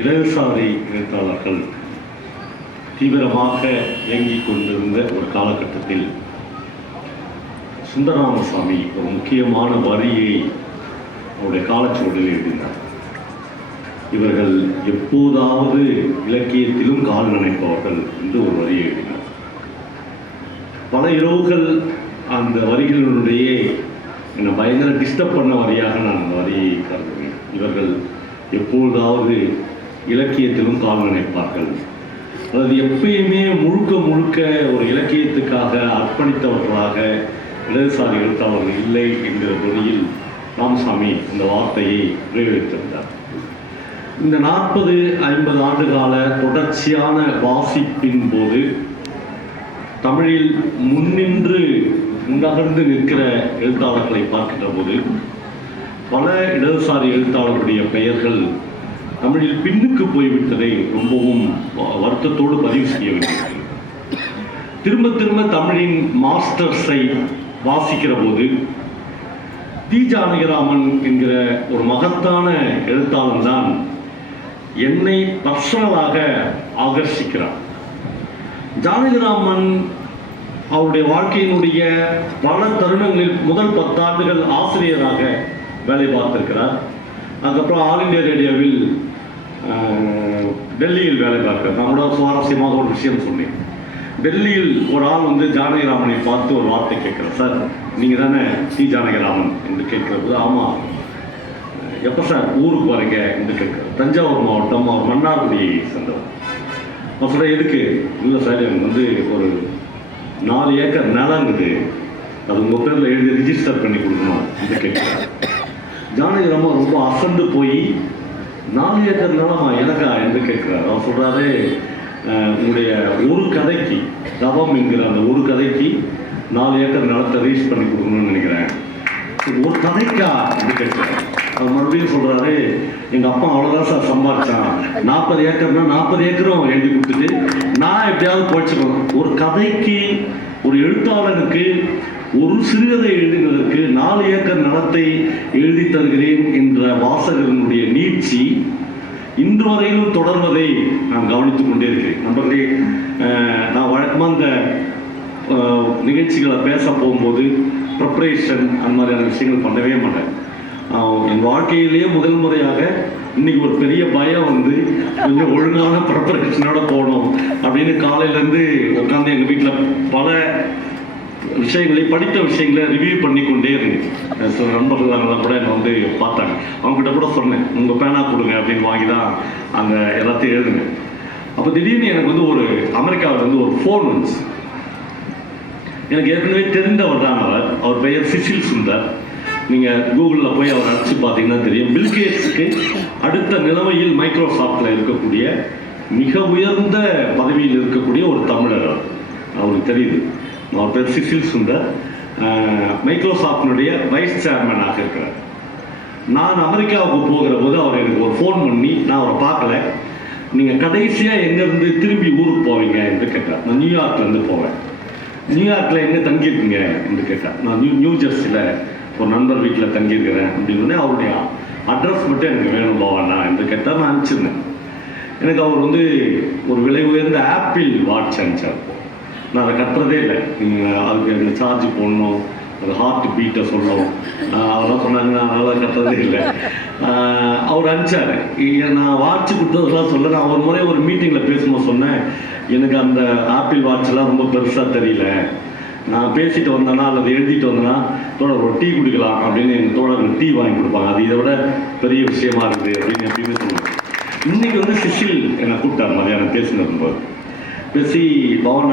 இடதுசாரி எழுத்தாளர்கள் தீவிரமாக இயங்கிக் கொண்டிருந்த ஒரு காலகட்டத்தில் சுந்தரராமசாமி ஒரு முக்கியமான வரியை அவருடைய காலச்சுவடில் எழுதினார். இவர்கள் எப்போதாவது இலக்கியத்திலும் கால் நினைப்பவர்கள் என்று ஒரு வரியை எழுதினார். பல இரவுகள் அந்த வரிகளினுடைய என்னை பயங்கர டிஸ்டர்ப் பண்ண வரியாக நான் அந்த வரியை கருதுவேன். இவர்கள் எப்பொழுதாவது இலக்கியத்திலும் கால் நினைப்பார்கள், அதாவது எப்பயுமே முழுக்க முழுக்க ஒரு இலக்கியத்துக்காக அர்ப்பணித்தவர்களாக இடதுசாரி எழுத்தாளர்கள் இல்லை என்கிற வழியில் ராமசாமி இந்த வார்த்தையை பிரயோகித்திருந்தார். இந்த 40-50 ஆண்டுகால தொடர்ச்சியான வாசிப்பின் போது தமிழில் முன்னின்று நகர்ந்து நிற்கிற எழுத்தாளர்களை பார்க்கின்ற போது பல இடதுசாரி எழுத்தாளர்களுடைய பெயர்கள் தமிழில் பின்னுக்கு போய்விட்டதை ரொம்பவும் வருத்தத்தோடு பதிவு செய்ய வேண்டியது. திரும்ப திரும்ப தமிழின் மாஸ்டர்ஸை வாசிக்கிற போது தி. ஜானகிராமன் என்கிற ஒரு மகத்தான எழுத்தாளன் தான் என்னை பர்சனலாக ஆகர்ஷிக்கிறார். ஜானகிராமன் அவருடைய வாழ்க்கையினுடைய பல தருணங்களில் முதல் 10 ஆண்டுகள் ஆசிரியராக வேலை பார்த்திருக்கிறார். அதுக்கப்புறம் ஆல் இண்டியா ரேடியோவில் டெல்லியில் வேலை பார்க்கிறார். நான் கூட சுவாரஸ்யமாக ஒரு விஷயம் சொன்னேன். டெல்லியில் ஒரு ஆள் வந்து ஜானகிராமனை பார்த்து ஒரு வார்த்தை கேட்குறார். சார், நீங்கள் தானே தி. ஜானகிராமன் என்று கேட்குறது. ஆமாம். எப்போ சார் ஊருக்கு வரீங்க என்று கேட்குறார். தஞ்சாவூர் மாவட்டம், அவர் மன்னார்குடியை சேர்ந்தவர். நான் சொல்கிறேன், எதுக்கு? இல்லை சார், எனக்கு வந்து ஒரு 4 ஏக்கர் நிலங்குது, அது உங்கள் பேரில் எழுதி ரிஜிஸ்டர் பண்ணி கொடுக்கணும் என்று கேட்குறார். ஜானகிராமன் ரொம்ப அசந்து போய் 4 ஏக்கர் நிலமா எனக்கா என்று கேட்குறார். அவர் சொல்கிறாரு, உங்களுடைய ஒரு கதைக்கு, தவம் என்கிற அந்த ஒரு கதைக்கு 4 ஏக்கர் நிலத்தை ரீச் பண்ணி கொடுக்கணும்னு நினைக்கிறேன். ஒரு கதைக்கா என்று கேட்குறாரு. அவர் மறுபடியும் சொல்கிறாரு, எங்கள் அப்பா அவ்வளோதான் சார் சம்பாதிச்சான், 40 ஏக்கர்னா 40 ஏக்கரும் எழுதி கொடுத்துட்டு நான் எப்படியாவது போய்ச்சிக்கணும். ஒரு கதைக்கு, ஒரு எழுத்தாளனுக்கு ஒரு சிறுகதை எழுதினதற்கு 4 ஏக்கர் நிலத்தை எழுதி தருகிறேன் என்ற வாசகர்களுடைய நீட்சி இன்று வரையிலும் தொடர்வதை நான் கவனித்துக் கொண்டே இருக்கிறேன். நண்பர்களே, நான் வழக்கமாக இந்த நிகழ்ச்சிகளை பேச போகும்போது ப்ரிப்பரேஷன் அந்த மாதிரியான விஷயங்கள் பண்ணவே மாட்டேன். என் வாழ்க்கையிலேயே முதல் முறையாக இன்னைக்கு ஒரு பெரிய பயம் வந்து கொஞ்சம் ஒழுங்கான ப்ரிப்பரேஷனோட போகணும் அப்படின்னு காலையிலேருந்து உட்காந்து எங்கள் வீட்டில் பல விஷயங்களை, படித்த விஷயங்களை ரிவ்யூ பண்ணி கொண்டே இருந்தேன். சில நண்பர்கள் அங்கெல்லாம் கூட என்னை வந்து பார்த்தாங்க. அவங்ககிட்ட கூட சொன்னேன், உங்கள் பேனா கொடுங்க அப்படின்னு வாங்கி தான் அங்கே எல்லாத்தையும் எழுதுனேன். அப்போ திடீர்னு எனக்கு வந்து ஒரு அமெரிக்காவிலேருந்து ஒரு ஃபோன் வந்துச்சு. எனக்கு ஏற்கனவே தெரிந்தவர் தான் அவர் பெயர் சிசில் சுந்தர். நீங்கள் கூகுளில் போய் அவர் அடிச்சு பார்த்தீங்கன்னா தெரியும். பில்கேட்ஸுக்கு அடுத்த நிலைமையில் மைக்ரோசாஃப்டில் இருக்கக்கூடிய மிக உயர்ந்த பதவியில் இருக்கக்கூடிய ஒரு தமிழர் அவருக்கு தெரியுது. அவர் பேர் சிசில் சுந்தர். மைக்ரோசாஃப்டினுடைய வைஸ் சேர்மனாக இருக்கிறார். நான் அமெரிக்காவுக்கு போகிற போது அவர் எனக்கு ஒரு ஃபோன் பண்ணி, நான் அவரை பார்க்கல, நீங்கள் கடைசியாக எங்கேருந்து திரும்பி ஊருக்கு போவீங்க என்று கேட்டார். நான் நியூயார்க்லேருந்து போவேன். நியூயார்க்கில் எங்கே தங்கியிருக்கீங்க என்று கேட்டார். நான் நியூ ஜெர்சியில் ஒரு நண்பர் வீட்டில் தங்கியிருக்கிறேன் அப்படின்னு. அவருடைய அட்ரஸ் மட்டும் எனக்கு வேணும் போவாண்ணா என்று கேட்டால் நான் அனுப்பிச்சிருந்தேன். எனக்கு அவர் வந்து ஒரு விலை உயர்ந்த ஆப்பிள் வாட்ச் அனுப்பிச்சார். நான் அதை கட்டுறதே இல்லை. அதுக்கு அந்த சார்ஜ் போடணும், அது ஹார்ட் பீட்டை சொல்லணும், அதெல்லாம் சொன்னாங்க. நான் அதெல்லாம் கட்டுறதே இல்லை. அவர் அனுப்பிச்சார். நான் வாட்ச் கொடுத்ததெல்லாம் சொல்ல. நான் ஒரு முறை ஒரு மீட்டிங்கில் பேசும்போது சொன்னேன், எனக்கு அந்த ஆப்பிள் வாட்செல்லாம் ரொம்ப பெருசாக தெரியல, நான் பேசிட்டு வந்தேன்னா அல்லது எழுதிட்டு வந்தேன்னா தோழர் ஒரு டீ குடிக்கலாம் அப்படின்னு எங்கள் தோழர்கள் டீ வாங்கி கொடுப்பாங்க, அது இதை விட பெரிய விஷயமா இருக்குது அப்படின்னு எப்பயுமே சொல்லுவேன். இன்றைக்கி வந்து சிசில் என்னை கூப்பிட்டார் மதியானம் பேசினது. பேசி, பவன்,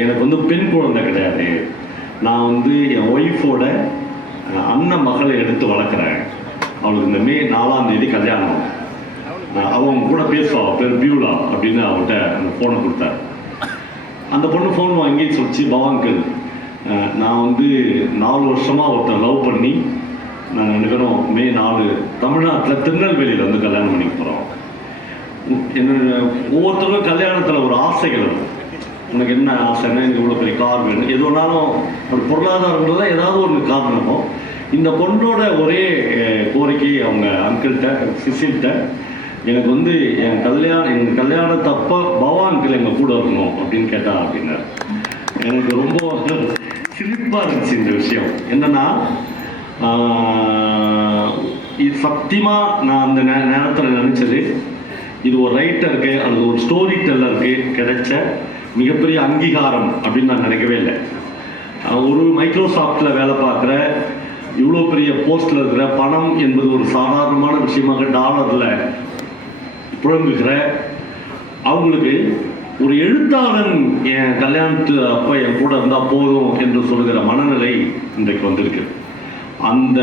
எனக்கு வந்து பெண் குழந்தை கிடையாது, நான் வந்து என் ஒய்ஃபோட அண்ணன் மகளை எடுத்து வளர்க்குறேன், அவளுக்கு இந்த மே 4ஆம் தேதி கல்யாணம், அவங்க கூட பேசுவா, பேர் பியூலா அப்படின்னு அவர்கிட்ட அந்த ஃபோனை கொடுத்தாரு. அந்த பொண்ணு ஃபோன் வாங்கி சொல்லிச்சு, பவாங்கல், நான் வந்து 4 வருஷமாக ஒருத்தர் லவ் பண்ணி நாங்கள் 2 பேரும் மே 4 தமிழ்நாட்டில் திருநெல்வேலியில் வந்து கல்யாணம் பண்ணிக்க போகிறோம். என்ன ஒவ்வொருத்தருக்கும் கல்யாணத்தில் ஒரு ஆசைகள் இருக்கும். உனக்கு என்ன ஆசைன்னா, எனக்கு இவ்வளோ பெரிய கார் வேணும், எது வேணாலும் ஒரு பொருளாதாரங்கிறத ஏதாவது ஒன்று காரணமோ. இந்த பொண்ணோட ஒரே கோரிக்கை அவங்க அங்கிள்கிட்ட, சிசில்கிட்ட, எனக்கு வந்து எங்கள் கல்யாணத்தப்ப பவான்கள் எங்கள் கூட இருக்கணும் அப்படின்னு கேட்டா அப்படின்னாரு. எனக்கு ரொம்ப சிரிப்பாக இருந்துச்சு இந்த விஷயம். என்னன்னா இது சத்தியமாக நான் அந்த நேரத்தில் நினச்சது, இது ஒரு ரைட்டருக்கு அல்லது ஒரு ஸ்டோரி டெல்லருக்கு கிடைச்ச மிகப்பெரிய அங்கீகாரம் அப்படின்னு நான் நினைக்கவே இல்லை. ஒரு மைக்ரோசாஃப்டில் வேலை பார்க்குற, இவ்வளோ பெரிய போஸ்டில் இருக்கிற, பணம் என்பது ஒரு சாதாரணமான விஷயமாக டாலரில் புழங்குகிற அவங்களுக்கு ஒரு எழுத்தாளன் என் கல்யாணத்து அப்போ என் கூட இருந்தால் போதும் என்று சொல்கிற மனநிலை இன்றைக்கு வந்திருக்கு. அந்த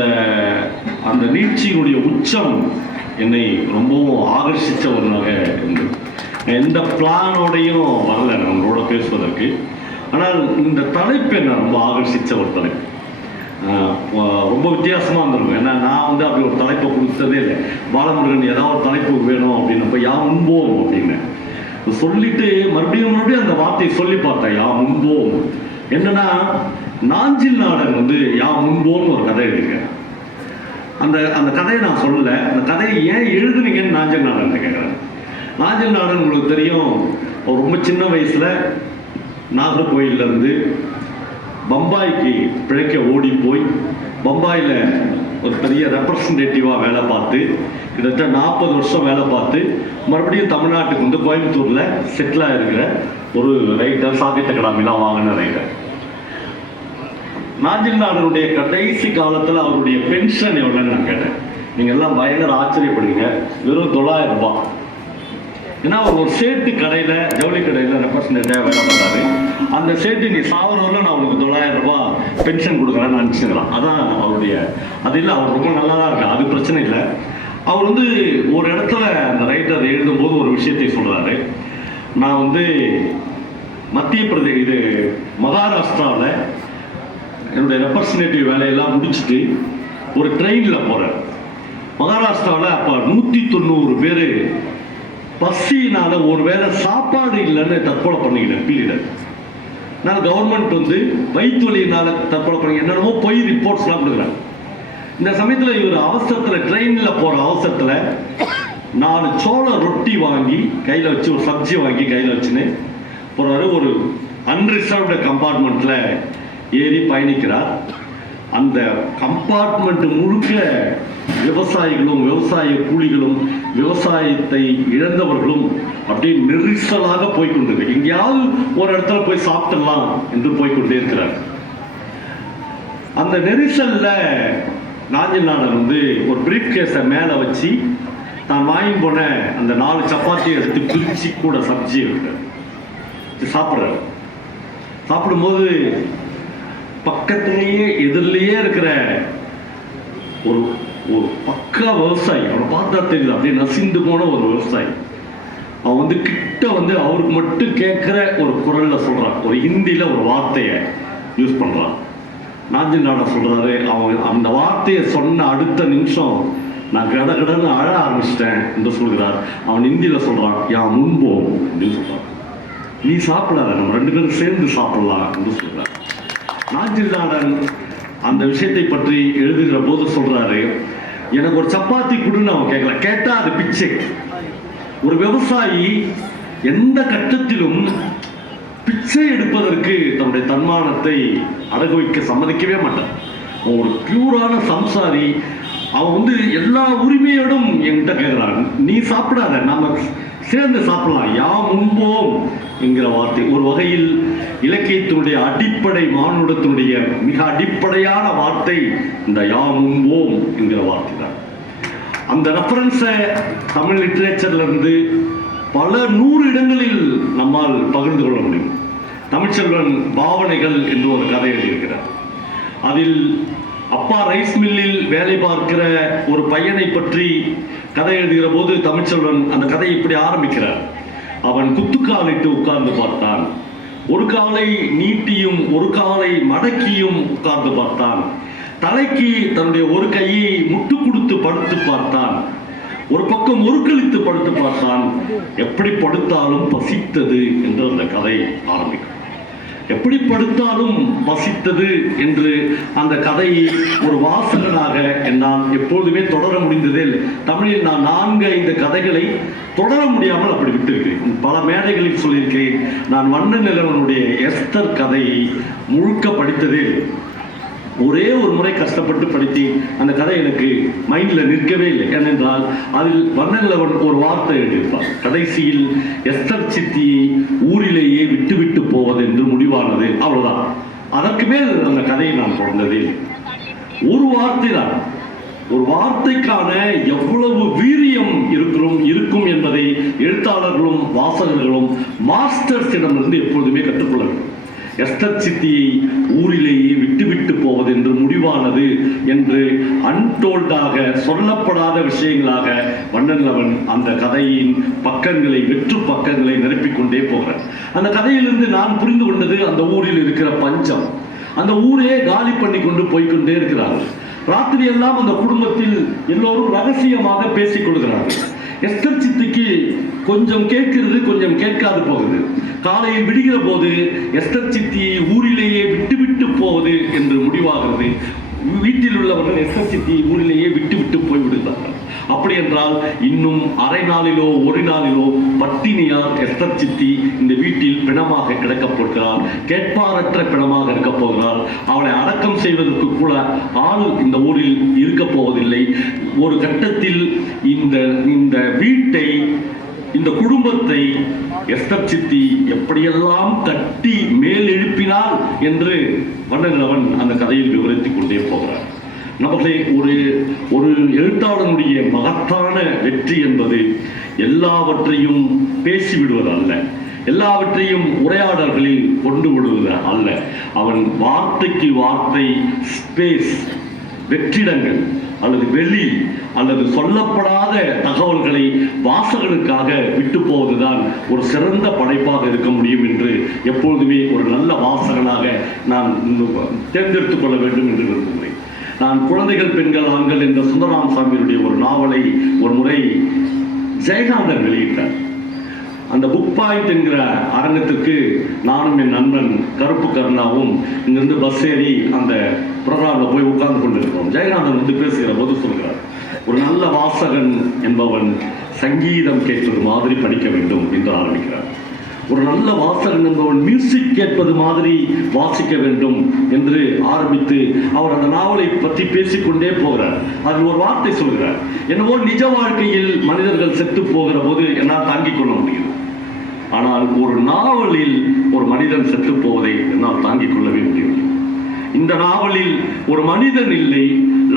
அந்த நீட்சியினுடைய உச்சம் என்னை ரொம்பவும் ஆகர்ஷித்த ஒன்றாக இருந்தது. எந்த பிளானோடையும் வரல நான் உங்களோட பேசுவதற்கு. ஆனால் இந்த தலைப்பு என்ன ரொம்ப ஆகர்ஷித்த ஒரு தலைப்பு. ரொம்ப வித்தியாசமாக இருந்திருக்கும். ஏன்னா நான் வந்து அப்படி ஒரு தலைப்பை கொடுத்ததே இல்லை. பாலமுருகன் ஏதாவது ஒரு தலைப்பு வேணும் அப்படின்னப்போ யா முன்போம் அப்படின்னு சொல்லிட்டு மறுபடியும் அந்த வார்த்தையை சொல்லி பார்த்தேன், யா முன்போம். என்னன்னா நாஞ்சில் நாடன் வந்து யா முன்போன்னு ஒரு கதை எழுதியிருக்கேன். அந்த கதையை நான் சொல்லலை. அந்த கதையை ஏன் எழுதுனீங்கன்னு நாஞ்சில் நாடன் கேட்குறேன். நாஞ்சில் நாடன் உங்களுக்கு தெரியும், அவர் ரொம்ப சின்ன வயசில் நாகர்கோயிலேருந்து பம்பாய்க்கு பிழைக்க ஓடி போய் பம்பாயில் ஒரு பெரிய ரெப்ரசன்டேட்டிவாக வேலை பார்த்து கிட்டத்தட்ட 40 வருஷம் வேலை பார்த்து மறுபடியும் தமிழ்நாட்டுக்கு வந்து கோயம்புத்தூரில் செட்டிலாக இருக்கிற ஒரு ரைட்டர், சாகித்ய அகாடமிலாம் வாங்கின ரைட்டர். நாஞ்சில் நாடனுடைய கடைசி காலத்தில் அவருடைய பென்ஷன் எவ்வளோன்னு நான் கேட்டேன். நீங்கள் எல்லாம் பயங்கர ஆச்சரியப்படுவீங்க. வெறும் 900 ரூபாய். ஏன்னா அவர் ஒரு சேட்டு கடையில், ஜவுளி கடையில் ரெப்ரசன்டேட்டிவாக வேலை பார்த்தாரு. அந்த சேட்டு நீ சாவரவரில் நான் அவருக்கு 900 ரூபாய் பென்ஷன் கொடுக்குறேன்னு நினச்சிக்கலாம். அதான் அவருடைய அது இல்லை. அவர் ரொம்ப நல்லா தான் இருக்கு, அது பிரச்சனை இல்லை. அவர் வந்து ஒரு இடத்துல அந்த ரைட்டர் எழுதும்போது ஒரு விஷயத்தை சொல்கிறாரு. நான் வந்து மத்திய பிரதேச இது மகாராஷ்டிராவில் என்னுடைய ரெப்ரசன்டேட்டிவ் வேலையெல்லாம் முடிச்சுட்டு ஒரு ட்ரெயினில் போகிறேன். மகாராஷ்டிராவில் அப்போ 190 பேர் பசியினால ஒரு வேளை சாப்பாடு இல்லைன்னு தற்கொலை பண்ணிக்கிட்டேன் பீரியட். நான் கவர்மெண்ட் வந்து வயிற்று வலியினால தற்கொலை பண்ணி என்னென்னமோ போய் ரிப்போர்ட்ஸ்லாம் கொடுக்குறாங்க. இந்த சமயத்தில் இவர் அவசரத்தில் ட்ரெயினில் போகிற அவசரத்தில் 4 சோள ரொட்டி வாங்கி கையில் வச்சு, ஒரு சப்ஜி வாங்கி கையில் வச்சுன்னு போகிறாரு. ஒரு அன்ரிசர்வ்டு கம்பார்ட்மெண்ட்டில் ஏறி பயணிக்கிறார். அந்த கம்பார்ட்மெண்ட் முழுக்க விவசாயிகளும் விவசாய கூலிகளும் விவசாயத்தை இழந்தவர்களும் அப்படியே நெரிசலாக போய்கொண்டிருக்கு. எங்கேயாவது ஒரு இடத்துல போய் சாப்பிடலாம் என்று போய்கொண்டே இருக்கிறார். அந்த நெரிசல்ல நாஞ்சில் நாடன் வந்து ஒரு பிரீஃப் கேஸை மேலே வச்சு தான் வாங்கி போன அந்த 4 சப்பாத்தியை எடுத்து பிரிச்சு கூட சப்ஜி இருக்கிறார், சாப்பிட்றாரு. சாப்பிடும்போது பக்கத்திலேயே எதிரிலேயே இருக்கிற ஒரு ஒரு பக்கா விவசாயி, அவனை பார்த்தா தெரியுது அப்படியே நசிந்து போன ஒரு விவசாயி, அவன் வந்து கிட்ட வந்து அவருக்கு மட்டும் கேட்குற ஒரு குரல்ல சொல்றான், ஒரு ஹிந்தியில ஒரு வார்த்தையை யூஸ் பண்றான். நாஞ்சில் நாடன் சொல்றாரு, அவன் அந்த வார்த்தையை சொன்ன அடுத்த நிமிஷம் நான் கடன்னு அழ ஆரம்பிச்சிட்டேன் என்று சொல்கிறார். அவன் ஹிந்தியில சொல்றான், யா முன்போம் அப்படின்னு சொல்றான். நீ சாப்பிடாத, நம்ம 2 பேரும் சேர்ந்து சாப்பிடலாம் என்று சொல்றார். நாஞ்சில் நாடன் அந்த விஷயத்தை பற்றி எழுதுகிற போது சொல்றாரு, எனக்கு ஒரு சப்பாத்தி கொடுன்னு அவன் கேட்கல, கேட்டா அது பிச்சை. ஒரு விவசாயி எந்த கட்டத்திலும் பிச்சை எடுப்பதற்கு தன்னுடைய தன்மானத்தை அடகு வைக்க சம்மதிக்கவே மாட்டான். அவன் ஒரு பியூரான சம்சாரி. அவன் வந்து எல்லா உரிமையோடும் என்கிட்ட கேட்கிறான், நீ சாப்பிடாத, நாம சேர்ந்து சாப்பிடலாம், யா முன்போம் என்கிற வார்த்தை ஒரு வகையில் இலக்கியத்தினுடைய அடிப்படை, மானுடத்தினுடைய மிக அடிப்படையான வார்த்தை இந்த யா முன்போம் என்கிற வார்த்தை தான். அந்த ரெஃபரன்ஸை தமிழ் லிட்ரேச்சர்ல இருந்து பல 100 இடங்களில் நம்மால் பகிர்ந்து கொள்ள முடியும். தமிழ்ச்செல்வன் பாவனைகள் என்று ஒரு கதை எழுதியிருக்கிறார். அதில் அப்பா ரைஸ் மில்லில் வேலை பார்க்கிற ஒரு பையனை பற்றி கதை எழுதுகிற போது தமிழ்ச்செல்வன் அந்த கதையை இப்படி ஆரம்பிக்கிறார். அவன் குத்துக்காலிட்டு உட்கார்ந்து பார்த்தான், ஒரு காலை நீட்டியும் ஒரு காலை மடக்கியும் உட்கார்ந்து பார்த்தான், தலைக்கு தன்னுடைய ஒரு கையை முட்டு கொடுத்து படுத்து பார்த்தான், ஒரு பக்கம் முறுக்களித்து படுத்து பார்த்தான், எப்படி படுத்தாலும் பசித்தது என்று அந்த கதை ஆரம்பிக்கும். எப்படி படுத்தாலும் வசித்தது என்று அந்த கதையை ஒரு வாசகனாக என்னால் எப்பொழுதுமே தொடர முடிந்ததே இல்லை. தமிழில் நான் 4-5 கதைகளை தொடர முடியாமல் அப்படி விட்டிருக்கிறேன். பல மேடைகளில் சொல்லியிருக்கிறேன். நான் வண்ணநிலவனுடைய எஸ்தர் கதையை முழுக்க படித்ததே இல்லை. ஒரே ஒரு முறை கஷ்டப்பட்டு படித்தேன். அந்த கதை எனக்கு மைண்டில் நிற்கவே இல்லை. ஏனென்றால் அதில் வண்ணநிலவன் ஒரு வார்த்தை எழுதியிருப்பார். கடைசியில் எஸ்தர் சித்தியை ஊரிலேயே விட்டுவிட்டு போவது என்று முடிவானது, அவ்வளவுதான். அதற்கு மேல் அந்த கதையை நான் தொடர்ந்ததே இல்லை. ஒரு வார்த்தை தான். ஒரு வார்த்தைக்கான எவ்வளவு வீரியம் இருக்கும் என்பதை எழுத்தாளர்களும் வாசகர்களும் மாஸ்டர்ஸிடமிருந்து எப்பொழுதுமே கற்றுக்கொள்ள வேண்டும். எஸ்தர் சித்தியை ஊரிலேயே விட்டுவிட்டு போவது என்று முடிவானது என்று அன்டோல்டாக, சொல்லப்படாத விஷயங்களாக வண்ணநிலவன் அந்த கதையின் பக்கங்களை, வெற்று பக்கங்களை நிரப்பிக் கொண்டே போகிறார். அந்த கதையிலிருந்து நான் புரிந்து கொண்டது, அந்த ஊரில் இருக்கிற பஞ்சம். அந்த ஊரே காலி பண்ணி கொண்டு போய்கொண்டே இருக்கிறார்கள். ராத்திரி எல்லாம் அந்த குடும்பத்தில் எல்லோரும் ரகசியமாக பேசிக் கொள்கிறார்கள். எஸ்தர் சித்திக்கு கொஞ்சம் கேட்கிறது, கொஞ்சம் கேட்காது போகுது. காலையில் விடுகிற போது எஸ்தர் சித்தியை ஊரிலேயே விட்டுவிட்டு போவது என்று முடிவாகிறது. வீட்டில் உள்ளவர்கள் எஸ்தர் சித்தியை ஊரிலேயே விட்டுவிட்டு போய்விடுகிறார்கள். அப்படி என்றால் இன்னும் அரை நாளிலோ ஒரு நாளிலோ பட்டினியால் எஸ்தர் சித்தி இந்த வீட்டில் பிணமாக கிடக்கப் போகிறாள். கேட்பாரற்ற பிணமாக இருக்க போகிறாள். அவளை அடக்கம் செய்வதற்கு கூட ஆள் இந்த ஊரில் இருக்க போவதில்லை. ஒரு கட்டத்தில் இந்த வீட்டை, இந்த குடும்பத்தை எஸ்தர் சித்தி எப்படியெல்லாம் தட்டி மேல் எழுப்பினார் என்று வண்ணநிலவன் அந்த கதையில் விவரித்துக் கொண்டே போகிறார். நமக்கு ஒரு எழுத்தாளனுடைய மகத்தான வெற்றி என்பது எல்லாவற்றையும் பேசிவிடுவது அல்ல, எல்லாவற்றையும் உரையாடல்களில் கொண்டு விடுவது அல்ல. அவன் வார்த்தைக்கு வார்த்தை, ஸ்பேஸ், வெற்றிடங்கள் அல்லது வெளி அல்லது சொல்லப்படாத தகவல்களை வாசகனுக்காக விட்டு போவதுதான் ஒரு சிறந்த படைப்பாக இருக்க முடியும் என்று எப்பொழுதுமே ஒரு நல்ல வாசகனாக நான் தேர்ந்தெடுத்துக் கொள்ள வேண்டும் என்று விரும்புகிறேன். நான் குழந்தைகள், பெண்கள், ஆண்கள் என்ற சுந்தரராமசாமியுடைய ஒரு நாவலை ஒரு முறை ஜெயகாந்தன் வெளியிட்டார். அந்த புக் பாயிண்ட் என்கிற அரங்கத்திற்கு நானும் என் நண்பன் கருப்பு கருணாவும் இங்கிருந்து பஸ் ஏறி அந்த ப்ரோக்ராமில் போய் உட்கார்ந்து கொண்டிருக்கிறோம். ஜெயகாந்தன் வந்து பேசுகிற போது சொல்கிறார், ஒரு நல்ல வாசகன் என்பவன் சங்கீதம் கேட்பது மாதிரி படிக்க வேண்டும் என்று ஆரம்பிக்கிறார். ஒரு நல்ல வாசகன் என்பவன் மியூசிக் கேட்பது மாதிரி வாசிக்க வேண்டும் என்று ஆரம்பித்து அவர் அந்த நாவலை பற்றி பேசிக்கொண்டே போகிறார். அதில் ஒரு வார்த்தை சொல்கிறார், என்னவோ நிஜ வாழ்க்கையில் மனிதர்கள் செத்து போகிற போது என்னால் தாங்கிக் கொள்ள முடியும், ஆனால் ஒரு நாவலில் ஒரு மனிதன் செத்து போவதை என்னால் தாங்கிக் கொள்ளவே முடியும். இந்த நாவலில் ஒரு மனிதன் இல்லை,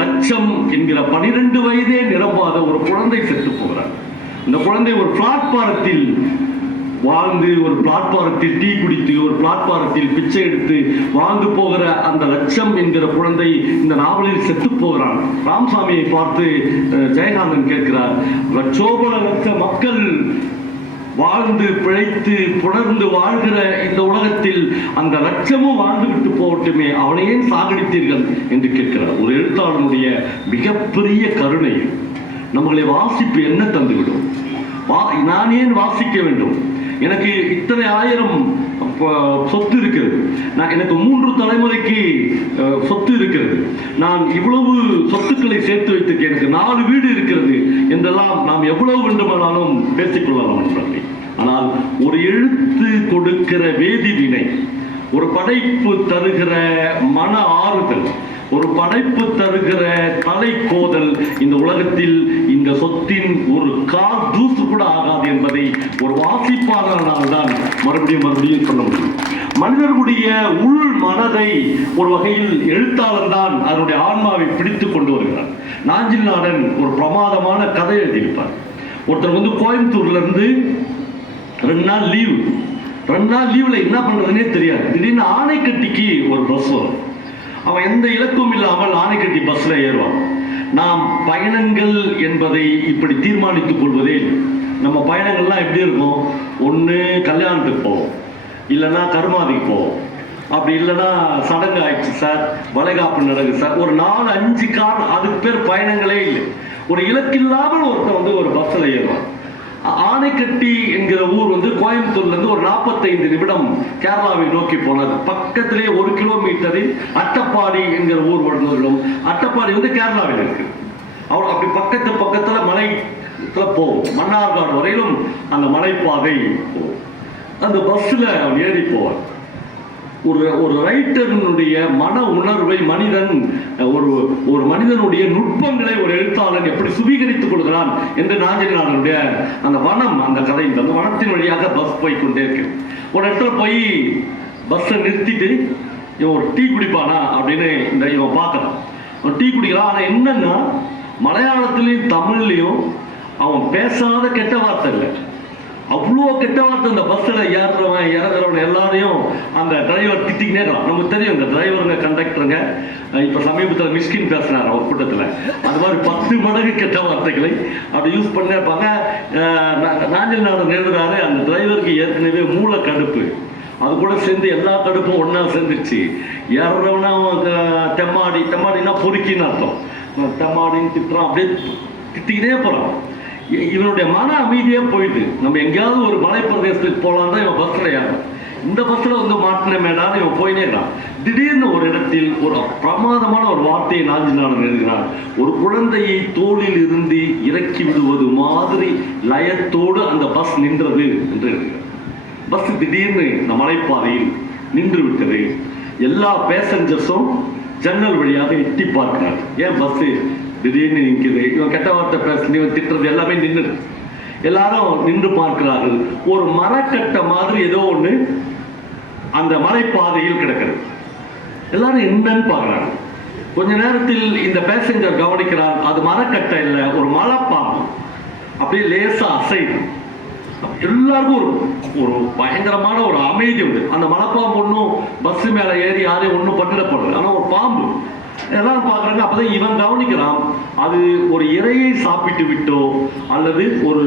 லட்சம் என்கிற 12 வயதே நிரம்பாத ஒரு குழந்தை செத்து போகிறார். இந்த குழந்தை ஒரு பிளாட்பாரத்தில் வாழ்ந்து, ஒரு பிளாட்பாரத்தில் டீ குடித்து, ஒரு பிளாட்பாரத்தில் பிச்சை எடுத்து வாழ்ந்து போகிற அந்த லட்சம் என்கிற குழந்தை இந்த நாவலில் செத்து போகிறான். ராமசாமியை பார்த்து ஜெயகாந்தன் கேட்கிறார், லட்சோபல லட்ச மக்கள் வாழ்ந்து பிழைத்து புணர்ந்து வாழ்கிற இந்த உலகத்தில் அந்த லட்சமும் வாழ்ந்து விட்டு போகட்டுமே, அவனை ஏன் சாகடித்தீர்கள் என்று கேட்கிறார். ஒரு எழுத்தாளனுடைய மிகப்பெரிய கருணை. நம்மளை வாசிப்பு என்ன தந்துவிடும்? நான் ஏன் வாசிக்க வேண்டும்? எனக்கு இத்தனை ஆயிரம் சொத்து இருக்கிறது, எனக்கு 3 தலைமுறைக்கு சொத்து இருக்கிறது, நான் இவ்வளவு சொத்துக்களை சேர்த்து வைத்திருக்கேன், எனக்கு 4 வீடு இருக்கிறது என்றெல்லாம் நாம் எவ்வளவு வேண்டுமானாலும் பேசிக்கொள்ளலாம் நண்பர்களே. ஆனால் ஒரு எழுத்து கொடுக்கிற வேதி வினை, ஒரு படைப்பு தருகிற மன ஆறுதல், ஒரு படைப்பு தருகிற தலை கோதல் இந்த உலகத்தில் இந்த சொத்தின் ஒரு கால் தூசு கூட ஆகாது என்பதை ஒரு வாசிப்பாளனால் தான் மறுபடியும் சொல்ல முடியும். மனிதர்களுடைய உள் மனதை ஒரு வகையில் எழுத்தாளர் தான் அதனுடைய ஆன்மாவை பிடித்து கொண்டு வருகிறார். நாஞ்சில் நாடன் ஒரு பிரமாதமான கதை எழுதியிருப்பார். ஒருத்தர் வந்து கோயம்புத்தூர்ல இருந்து 2 நாள் லீவு, 2 நாள் லீவ்ல என்ன பண்றதுன்னே தெரியாது. திடீர்னு ஆனைக்கட்டிக்கு ஒரு பஸ் வரும். அவன் எந்த இலக்கும் இல்லாமல் ஆனைக்கட்டி பஸ்ல ஏறுவான். நாம் பயணங்கள் என்பதை இப்படி தீர்மானித்துக் கொள்வதே இல்லை. நம்ம பயணங்கள்லாம் எப்படி இருக்கும்? ஒன்று கல்யாணத்துக்கு போவோம், இல்லைன்னா கருமாதிக்கு போவோம், அப்படி இல்லைன்னா சடங்கு ஆயிடுச்சு சார், வளைகாப்பு நடக்குது சார், ஒரு 4-5 கார், அதுக்கு பேர் பயணங்களே இல்லை. ஒரு இலக்கில்லாமல் ஒருத்தன் வந்து ஒரு பஸ்ஸில் ஏறுவான். ஆனைக்கட்டி என்கிற ஊர் வந்து கோயம்புத்தூர்ல இருந்து ஒரு 45 நிமிடம் கேரளாவை நோக்கி போனது. பக்கத்திலே 1 கிலோமீட்டரில் அட்டப்பாடி என்கிற ஊர் வரும். அட்டப்பாடி வந்து கேரளாவில் இருக்கு. அவர் அப்படி பக்கத்துல மலை போகும். மன்னார்காடு வரையிலும் அந்த மலைப்பாதை போகும். அந்த பஸ்ல அவர் ஏறி போவார். ஒரு ரைட்டருடைய மன உணர்வை ஒரு மனிதனுடைய நுட்பங்களை ஒரு எழுத்தாளன் எப்படி சுவீகரித்துக் கொள்கிறான் என்று நாஞ்சில்நாதனுடைய அந்த வனம், அந்த கதை, அந்த வனத்தின் வழியாக பஸ் போய் கொண்டே இருக்கு. ஒரு இடத்துல போய் பஸ்ஸை நிறுத்திட்டு இவன் ஒரு டீ குடிப்பானா அப்படின்னு இவன் பார்க்கறான். அவன் டீ குடிக்கிறான். ஆனா என்னன்னா மலையாளத்திலையும் தமிழ்லையும் அவன் பேசாத கெட்ட வார்த்தை இல்லை. அவ்வளோ கெட்ட வார்த்தை. அந்த பஸ்ஸில் ஏறுறவன் இறங்குறவன் எல்லாரையும் அந்த டிரைவர் திட்டிக்கினே இருக்கான். நமக்கு தெரியும் இந்த டிரைவருங்க, கண்டக்டருங்க. இப்போ சமீபத்தில் மிஸ்கின் பேசுனார் அவர் கூட்டத்தில். அது மாதிரி 10 மடங்கு கெட்ட வார்த்தைகளை அப்படி யூஸ் பண்ணே இருப்பாங்க. நாஞ்சில்நாதன் எழுதுறாரு, அந்த டிரைவருக்கு ஏற்கனவே மூளை கடுப்பு, அது கூட சேர்ந்து எல்லா கடுப்பும் ஒன்றா சேர்ந்துச்சு. ஏறுறவனா தெம்மாடினா பொறுக்கின்னு அர்த்தம். தெம்மாடின்னு திட்டுறான், அப்படியே திட்டிக்கிட்டே போகிறான். இவனுடைய மன அமைதியே போயிட்டு நம்ம எங்கேயாவது ஒரு மலை பிரதேசத்துக்கு போகலாம் தான் இவன் பஸ்ஸில் ஏறான். இந்த பஸ்ஸில் வந்து மாட்டினமேனாலும் இவன் போயினே இருக்கான். திடீர்னு ஒரு இடத்தில் ஒரு பிரமாதமான ஒரு வார்த்தையை நாஞ்சில்நாதன் எழுதுகிறான். ஒரு குழந்தையை தோளில் இருந்து இறக்கி விடுவது மாதிரி லயத்தோடு அந்த பஸ் நின்றது என்று எழுதுகிறார். பஸ் திடீர்னு இந்த மலைப்பாதையில் நின்று விட்டது. எல்லா பேசஞ்சர்ஸும் ஜன்னல் வழியாக எட்டி பார்க்கிறார். ஏன் பஸ் திடீர்னு நிற்குது, இவன் கெட்ட வார்த்தை பேசுறது, இவன் திட்டுறது எல்லாமே நின்றுது. எல்லாரும் நின்று பார்க்கிறார்கள். ஒரு மரக்கட்டை மாதிரி ஏதோ ஒண்ணு அந்த மலைப்பாதையில் கிடக்கிறது. எல்லாரும் என்னன்னு பார்க்கிறாங்க. கொஞ்ச நேரத்தில் இந்த பேசஞ்சர் கவனிக்கிறார், அது மரக்கட்டை இல்லை, ஒரு மலைப்பாம்பு. அப்படியே லேசா அசைது. எல்லாருக்கும் ஒரு பயங்கரமான ஒரு அமைதி உண்டு. அந்த மலைப்பாம்பு ஒன்றும் பஸ் மேல ஏறி யாரையும் ஒன்றும் பண்ணிடப்படல, ஆனா ஒரு பாம்பு. எல்லாரும் பார்க்குறாங்க. அப்போதான் இவன் கவனிக்கிறான், அது ஒரு இரையை சாப்பிட்டு விட்டோ அல்லது ஒரு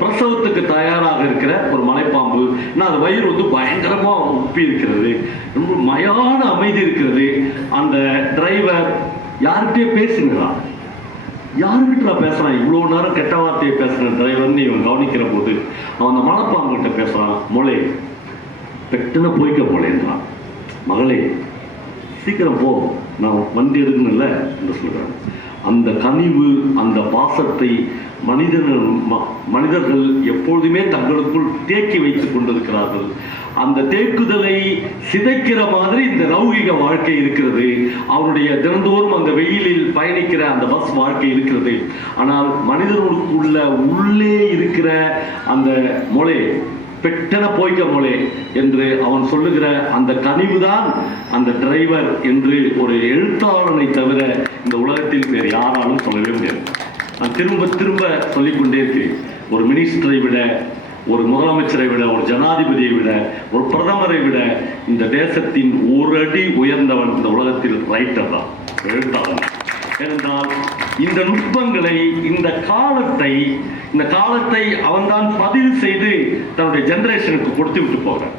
பிரசவத்துக்கு தயாராக இருக்கிற ஒரு மலைப்பாம்பு. ஏன்னா அது வயிறு வந்து பயங்கரமாக உப்பி இருக்கிறது, ரொம்ப மயான அமைதி இருக்கிறது. அந்த டிரைவர் யார்கிட்டயே பேசுகிறான். யாருக்கிட்ட பேசுகிறான்? இவ்வளோ நேரம் கெட்ட வார்த்தையை பேசுகிற டிரைவர்னு இவன் கவனிக்கிற போது அவன் அந்த மலைப்பாம்புகிட்ட பேசுகிறான். மொழே பெட்டுன்னு போய்க்க மொழேன்றான். மகளே சீக்கிரம் போ, நான் வண்டி எடுக்கணும்ல என்று சொல்கிறான். அந்த கனிவு, அந்த பாசத்தை மனிதர்கள் எப்பொழுதுமே தங்களுக்குள் தேக்கி வைத்துக் கொண்டிருக்கிறார்கள். அந்த தேக்குதலை சிதைக்கிற மாதிரி இந்த லௌகிக வாழ்க்கை இருக்கிறது. அவருடைய தினந்தோறும் அந்த வெயிலில் பயணிக்கிற அந்த பஸ் வாழ்க்கை இருக்கிறது. ஆனால் மனிதனுக்குள்ள உள்ளே இருக்கிற அந்த மொழி பெட்டன போய்க்க மொழி என்று அவன் சொல்லுகிற அந்த கனிவுதான் அந்த டிரைவர் என்று ஒரு எழுத்தாளனை தவிர இந்த உலகத்தில் வேறு யாராலும் சொல்லவே முடியாது. நான் திரும்ப சொல்லிக்கொண்டே இருக்கிறேன். ஒரு மினிஸ்டரை விட, ஒரு முதலமைச்சரை விட, ஒரு ஜனாதிபதியை விட, ஒரு பிரதமரை விட இந்த தேசத்தின் ஒரு அடி உயர்ந்தவன் இந்த உலகத்தில் ரைட்டர் தான், எழுத்தாளன். ஏனென்றால் இந்த நுட்பங்களை, இந்த காலத்தை அவன்தான் பதிவு செய்து தன்னுடைய ஜெனரேஷனுக்கு கொடுத்து விட்டு போகிறான்.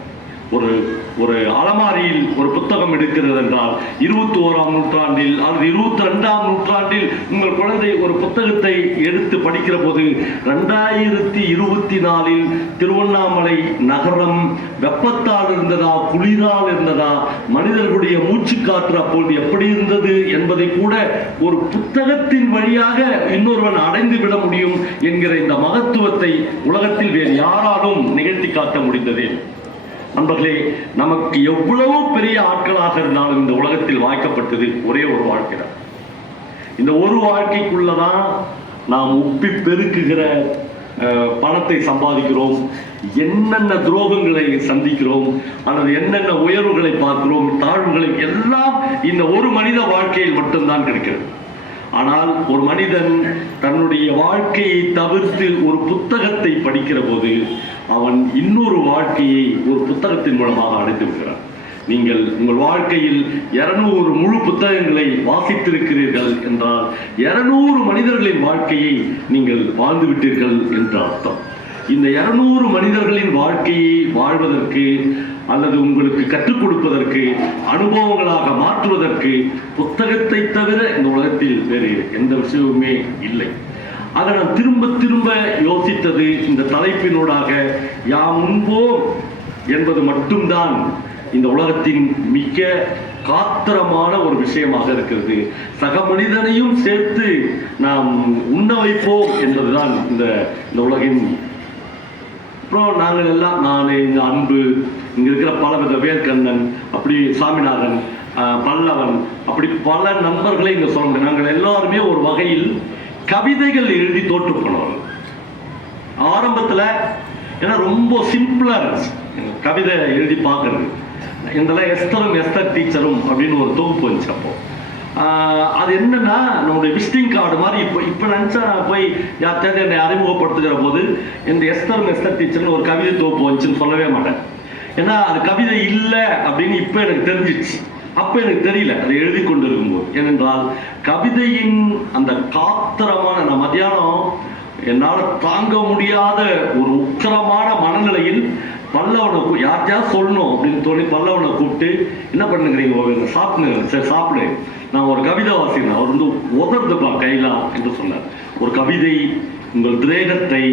ஒரு அலமாரியில் ஒரு புத்தகம் எடுக்கிறது என்றால் 21ஆம் நூற்றாண்டில் அல்லது 22ஆம் நூற்றாண்டில் உங்கள் குழந்தை ஒரு புத்தகத்தை எடுத்து படிக்கிற போது 2024 திருவண்ணாமலை நகரம் வெப்பத்தால் இருந்ததா, குளிரால் இருந்ததா, மனிதர்களுடைய மூச்சு காற்று அப்போது எப்படி இருந்தது என்பதை கூட ஒரு புத்தகத்தின் வழியாக இன்னொருவன் அடைந்து விட முடியும் என்கிற இந்த மகத்துவத்தை உலகத்தில் வேறு யாராலும் நிகழ்த்தி காட்ட முடிந்ததே. நண்பர்களே, நமக்கு எவ்வளவு பெரிய ஆட்களாக இருந்தாலும் இந்த உலகத்தில் வாய்க்கப்பட்டது ஒரே ஒரு வாழ்க்கை தான். இந்த ஒரு வாழ்க்கைக்குள்ளதான் நாம் உப்பி பெருக்குகிற பணத்தை சம்பாதிக்கிறோம், என்னென்ன துரோகங்களை சந்திக்கிறோம், அல்லது என்னென்ன உயர்வுகளை பார்க்கிறோம், தாழ்வுகளை எல்லாம் இந்த ஒரு மனித வாழ்க்கையில் மட்டும்தான் கிடைக்கிறது. ஆனால் ஒரு மனிதன் தன்னுடைய வாழ்க்கையை தவிர்த்து ஒரு புத்தகத்தை படிக்கிற போது அவன் இன்னொரு வாழ்க்கையை ஒரு புத்தகத்தின் மூலமாக அடைந்து விடுகிறான். நீங்கள் உங்கள் வாழ்க்கையில் 200 முழு புத்தகங்களை வாசித்திருக்கிறீர்கள் என்றால் 200 மனிதர்களின் வாழ்க்கையை நீங்கள் வாழ்ந்து விட்டீர்கள் என்று அர்த்தம். இந்த 200 மனிதர்களின் வாழ்க்கையை வாழ்வதற்கு அல்லது உங்களுக்கு கற்றுக் கொடுப்பதற்கு, அனுபவங்களாக மாற்றுவதற்கு புத்தகத்தை தவிர இந்த உலகத்தில் வேறு எந்த விஷயமுமே இல்லை. அதை நான் திரும்ப திரும்ப யோசித்தது இந்த தலைப்பினூடாக யாம் முன்போம் என்பது மட்டும்தான் இந்த உலகத்தின் மிக காத்திரமான ஒரு விஷயமாக இருக்கிறது. சக மனிதனையும் சேர்த்து நாம் உண்ண வைப்போம் என்பதுதான் இந்த உலகின். அப்புறம் நாங்கள் எல்லாம், நான் எங்க அன்பு, இங்க இருக்கிற பலவித வேர்க்கண்ணன், அப்படி சாமிநாதன், பல்லவன், அப்படி பல நண்பர்களை இங்க சொல்லுங்க. நாங்கள் எல்லாருமே ஒரு வகையில் கவிதைகள் எழுதி தோற்று போனவர்கள். ஆரம்பத்தில் ஏன்னா ரொம்ப சிம்பிளா கவிதை எழுதி பார்க்கறது. இதெல்லாம் எஸ்தரும் எஸ்தர் டீச்சரும் அப்படின்னு ஒரு தொகுப்பு வந்துச்சு. அப்போ அது என்னன்னா நம்மளுடைய விசிட்டிங் கார்டு மாதிரி. இப்போ நினச்சா போய் யார்கிட்ட என்னை அறிமுகப்படுத்துகிற போது இந்த எஸ்தரும் எஸ்தர் டீச்சர்னு ஒரு கவிதை தொகுப்பு வந்துச்சுன்னு சொல்லவே மாட்டேன். ஏன்னா அது கவிதை இல்லை அப்படின்னு இப்போ எனக்கு தெரிஞ்சிச்சு. அப்போ எனக்கு தெரியல அதை எழுதி கொண்டு இருக்கும்போது. ஏனென்றால் கவிதையின் அந்த காத்திரமான, நான் மத்தியானம் என்னால் தாங்க முடியாத ஒரு உக்கிரமான மனநிலையில் பல்லவனை யார்கிட்டயா சொல்லணும் அப்படின்னு தோணி பல்லவனை கூப்பிட்டு, என்ன பண்ணுங்கிறீங்க, சாப்பிடுங்க, சரி சாப்பிடு, நான் ஒரு கவிதை வாசிக்கிறேன். அவர் வந்து உதர்ந்துப்பா கையிலா என்று சொன்னார். ஒரு கவிதை உங்கள் திரேகத்தை,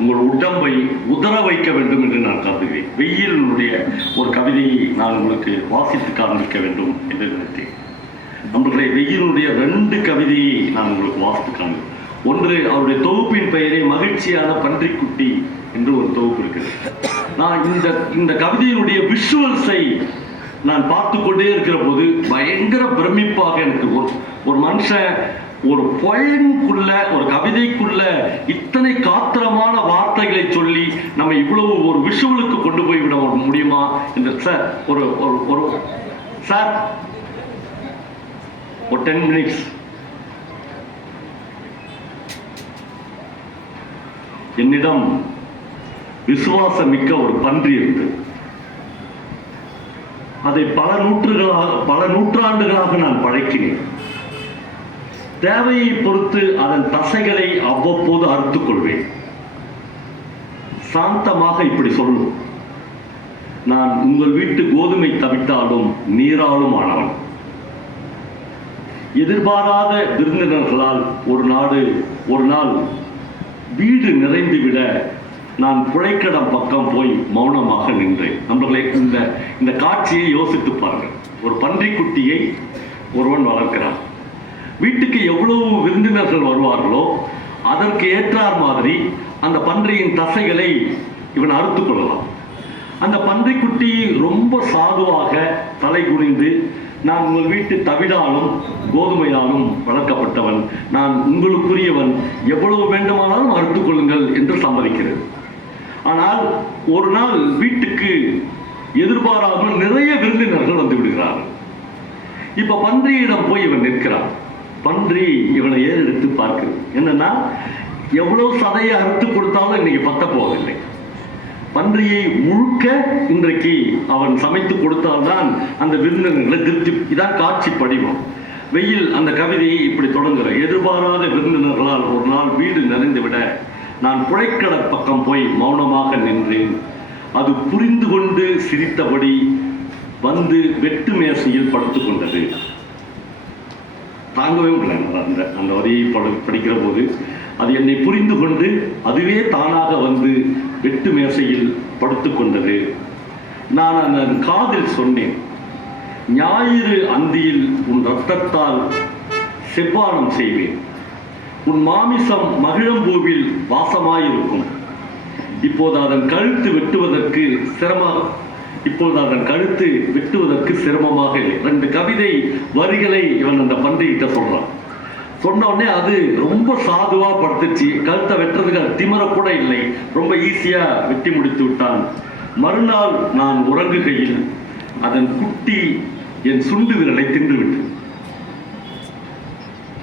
உங்கள் உடம்பை உதற வைக்க வேண்டும் என்று நான் கருதுகிறேன். வெயிலினுடைய ஒரு கவிதையை நான் உங்களுக்கு வாசித்து காண்பிக்க வேண்டும் என்று நினைத்தேன். நம்மளுடைய வெயிலுடைய 2 கவிதையை நான் உங்களுக்கு வாசித்து காண்பேன். ஒன்று, அவருடைய தொகுப்பின் பெயரே மகிழ்ச்சியான பன்றிக்குட்டி என்று ஒரு தொகுப்பு இருக்குது. நான் இந்த கவிதையினுடைய விஷுவல்ஸை நான் பார்த்து கொண்டே இருக்கிற போது பயங்கர பிரமிப்பாக எனக்கு ஒரு மனுஷன் ஒரு பொயனுக்குள்ள, ஒரு கவிதைக்குள்ள இத்தனை காத்திரமான வார்த்தைகளை சொல்லி நம்ம இவ்வளவு ஒரு விஷுவலுக்கு கொண்டு போய் விட முடியுமா என்று சார் ஒரு சார் ஒரு 10 மினிட்ஸ் என்னிடம் விசுவாசம் மிக்க ஒரு பன்றி இருந்தது. அதை பல நூற்றாண்டுகளாக நான் பழக்கினேன். தேவையை பொறுத்து அதன் தசைகளை அவ்வப்போது அறுத்துக் கொள்வேன். சாந்தமாக இப்படி சொல்லும், நான் உங்கள் வீட்டு கோதுமை தவிட்டாலும் நீராலும் ஆனவன். எதிர்பாராத விருந்தினர்களால் ஒரு நாள் வீடு நிறைந்துவிட நான் புழைக்கடம் பக்கம் போய் மௌனமாக நின்றேன். நண்பர்களே, இந்த காட்சியை யோசித்து பாருங்கள். ஒரு பன்றிக்குட்டியை ஒருவன் வளர்க்கிறான். வீட்டுக்கு எவ்வளவு விருந்தினர்கள் வருவார்களோ அதற்கு ஏற்றார் மாதிரி அந்த பன்றியின் தசைகளை இவன் அறுத்து கொள்ளலாம். அந்த பன்றிக்குட்டி ரொம்ப சாதுவாக தலை குனிந்து, நான் உங்கள் வீட்டு தவிடாலும் கோதுமையாலும் வளர்க்கப்பட்டவன், நான் உங்களுக்குரியவன், எவ்வளவு வேண்டுமானாலும் அறுத்துக் கொள்ளுங்கள் என்று சம்மதிக்கிறது. ஆனால் ஒரு நாள் வீட்டுக்கு எதிர்பாராமல் நிறைய விருந்தினர்கள் வந்து விடுகிறார்கள். இப்ப பன்றியிடம் போய் இவன் நிற்கிறான். பன்றி இவனை ஏறெடுத்து பார்க்குது. என்னன்னா, எவ்வளவு சதையை அறுத்து கொடுத்தாலும் இன்னைக்கு பத்த போவதில்லை. பன்றியை முழுக்க இன்றைக்கு அவன் சமைத்து கொடுத்தால்தான் அந்த விருந்தினர்களை திருப்தி. இதான் காட்சி படிவம். வெயில் அந்த கவிதையை இப்படி தொடங்குற. எதிர்பாராத விருந்தினர்களால் ஒரு நாள் வீடு நிறைந்துவிட நான் புழைக்கட பக்கம் போய் மௌனமாக நின்றேன். அது புரிந்து கொண்டு சிரித்தபடி வந்து வெட்டு மேசையில் படுத்து கொண்டது. தாங்கவே முடியல. அந்த வரியை படிக்கிற போது அது என்னை புரிந்து கொண்டு அதுவே தானாக வந்து வெட்டு மேசையில் படுத்து கொண்டது. நான் அதன் காதில் சொன்னேன், ஞாயிறு அந்தியில் உன் இரத்தத்தால் செவ்வானம் செய்வேன். உன் மாமிசம் மகிழம்பூவில் வாசமாயிருக்கும். இப்போது அதன் கழுத்து வெட்டுவதற்கு சிரமமாக இல்லை. 2 கவிதை வரிகளை இவன் அந்த பன்றிகிட்ட சொல்றான். சொன்ன உடனே அது ரொம்ப சாதுவா படுத்துச்சு. கழுத்தை வெட்டுறதுக்கு அது திமறக்கூட இல்லை. ரொம்ப ஈஸியா வெட்டி முடித்து விட்டான். மறுநாள் நான் உறங்குகையில் அதன் குட்டி என் சுண்டு விரலை தின்றுவிட்டது.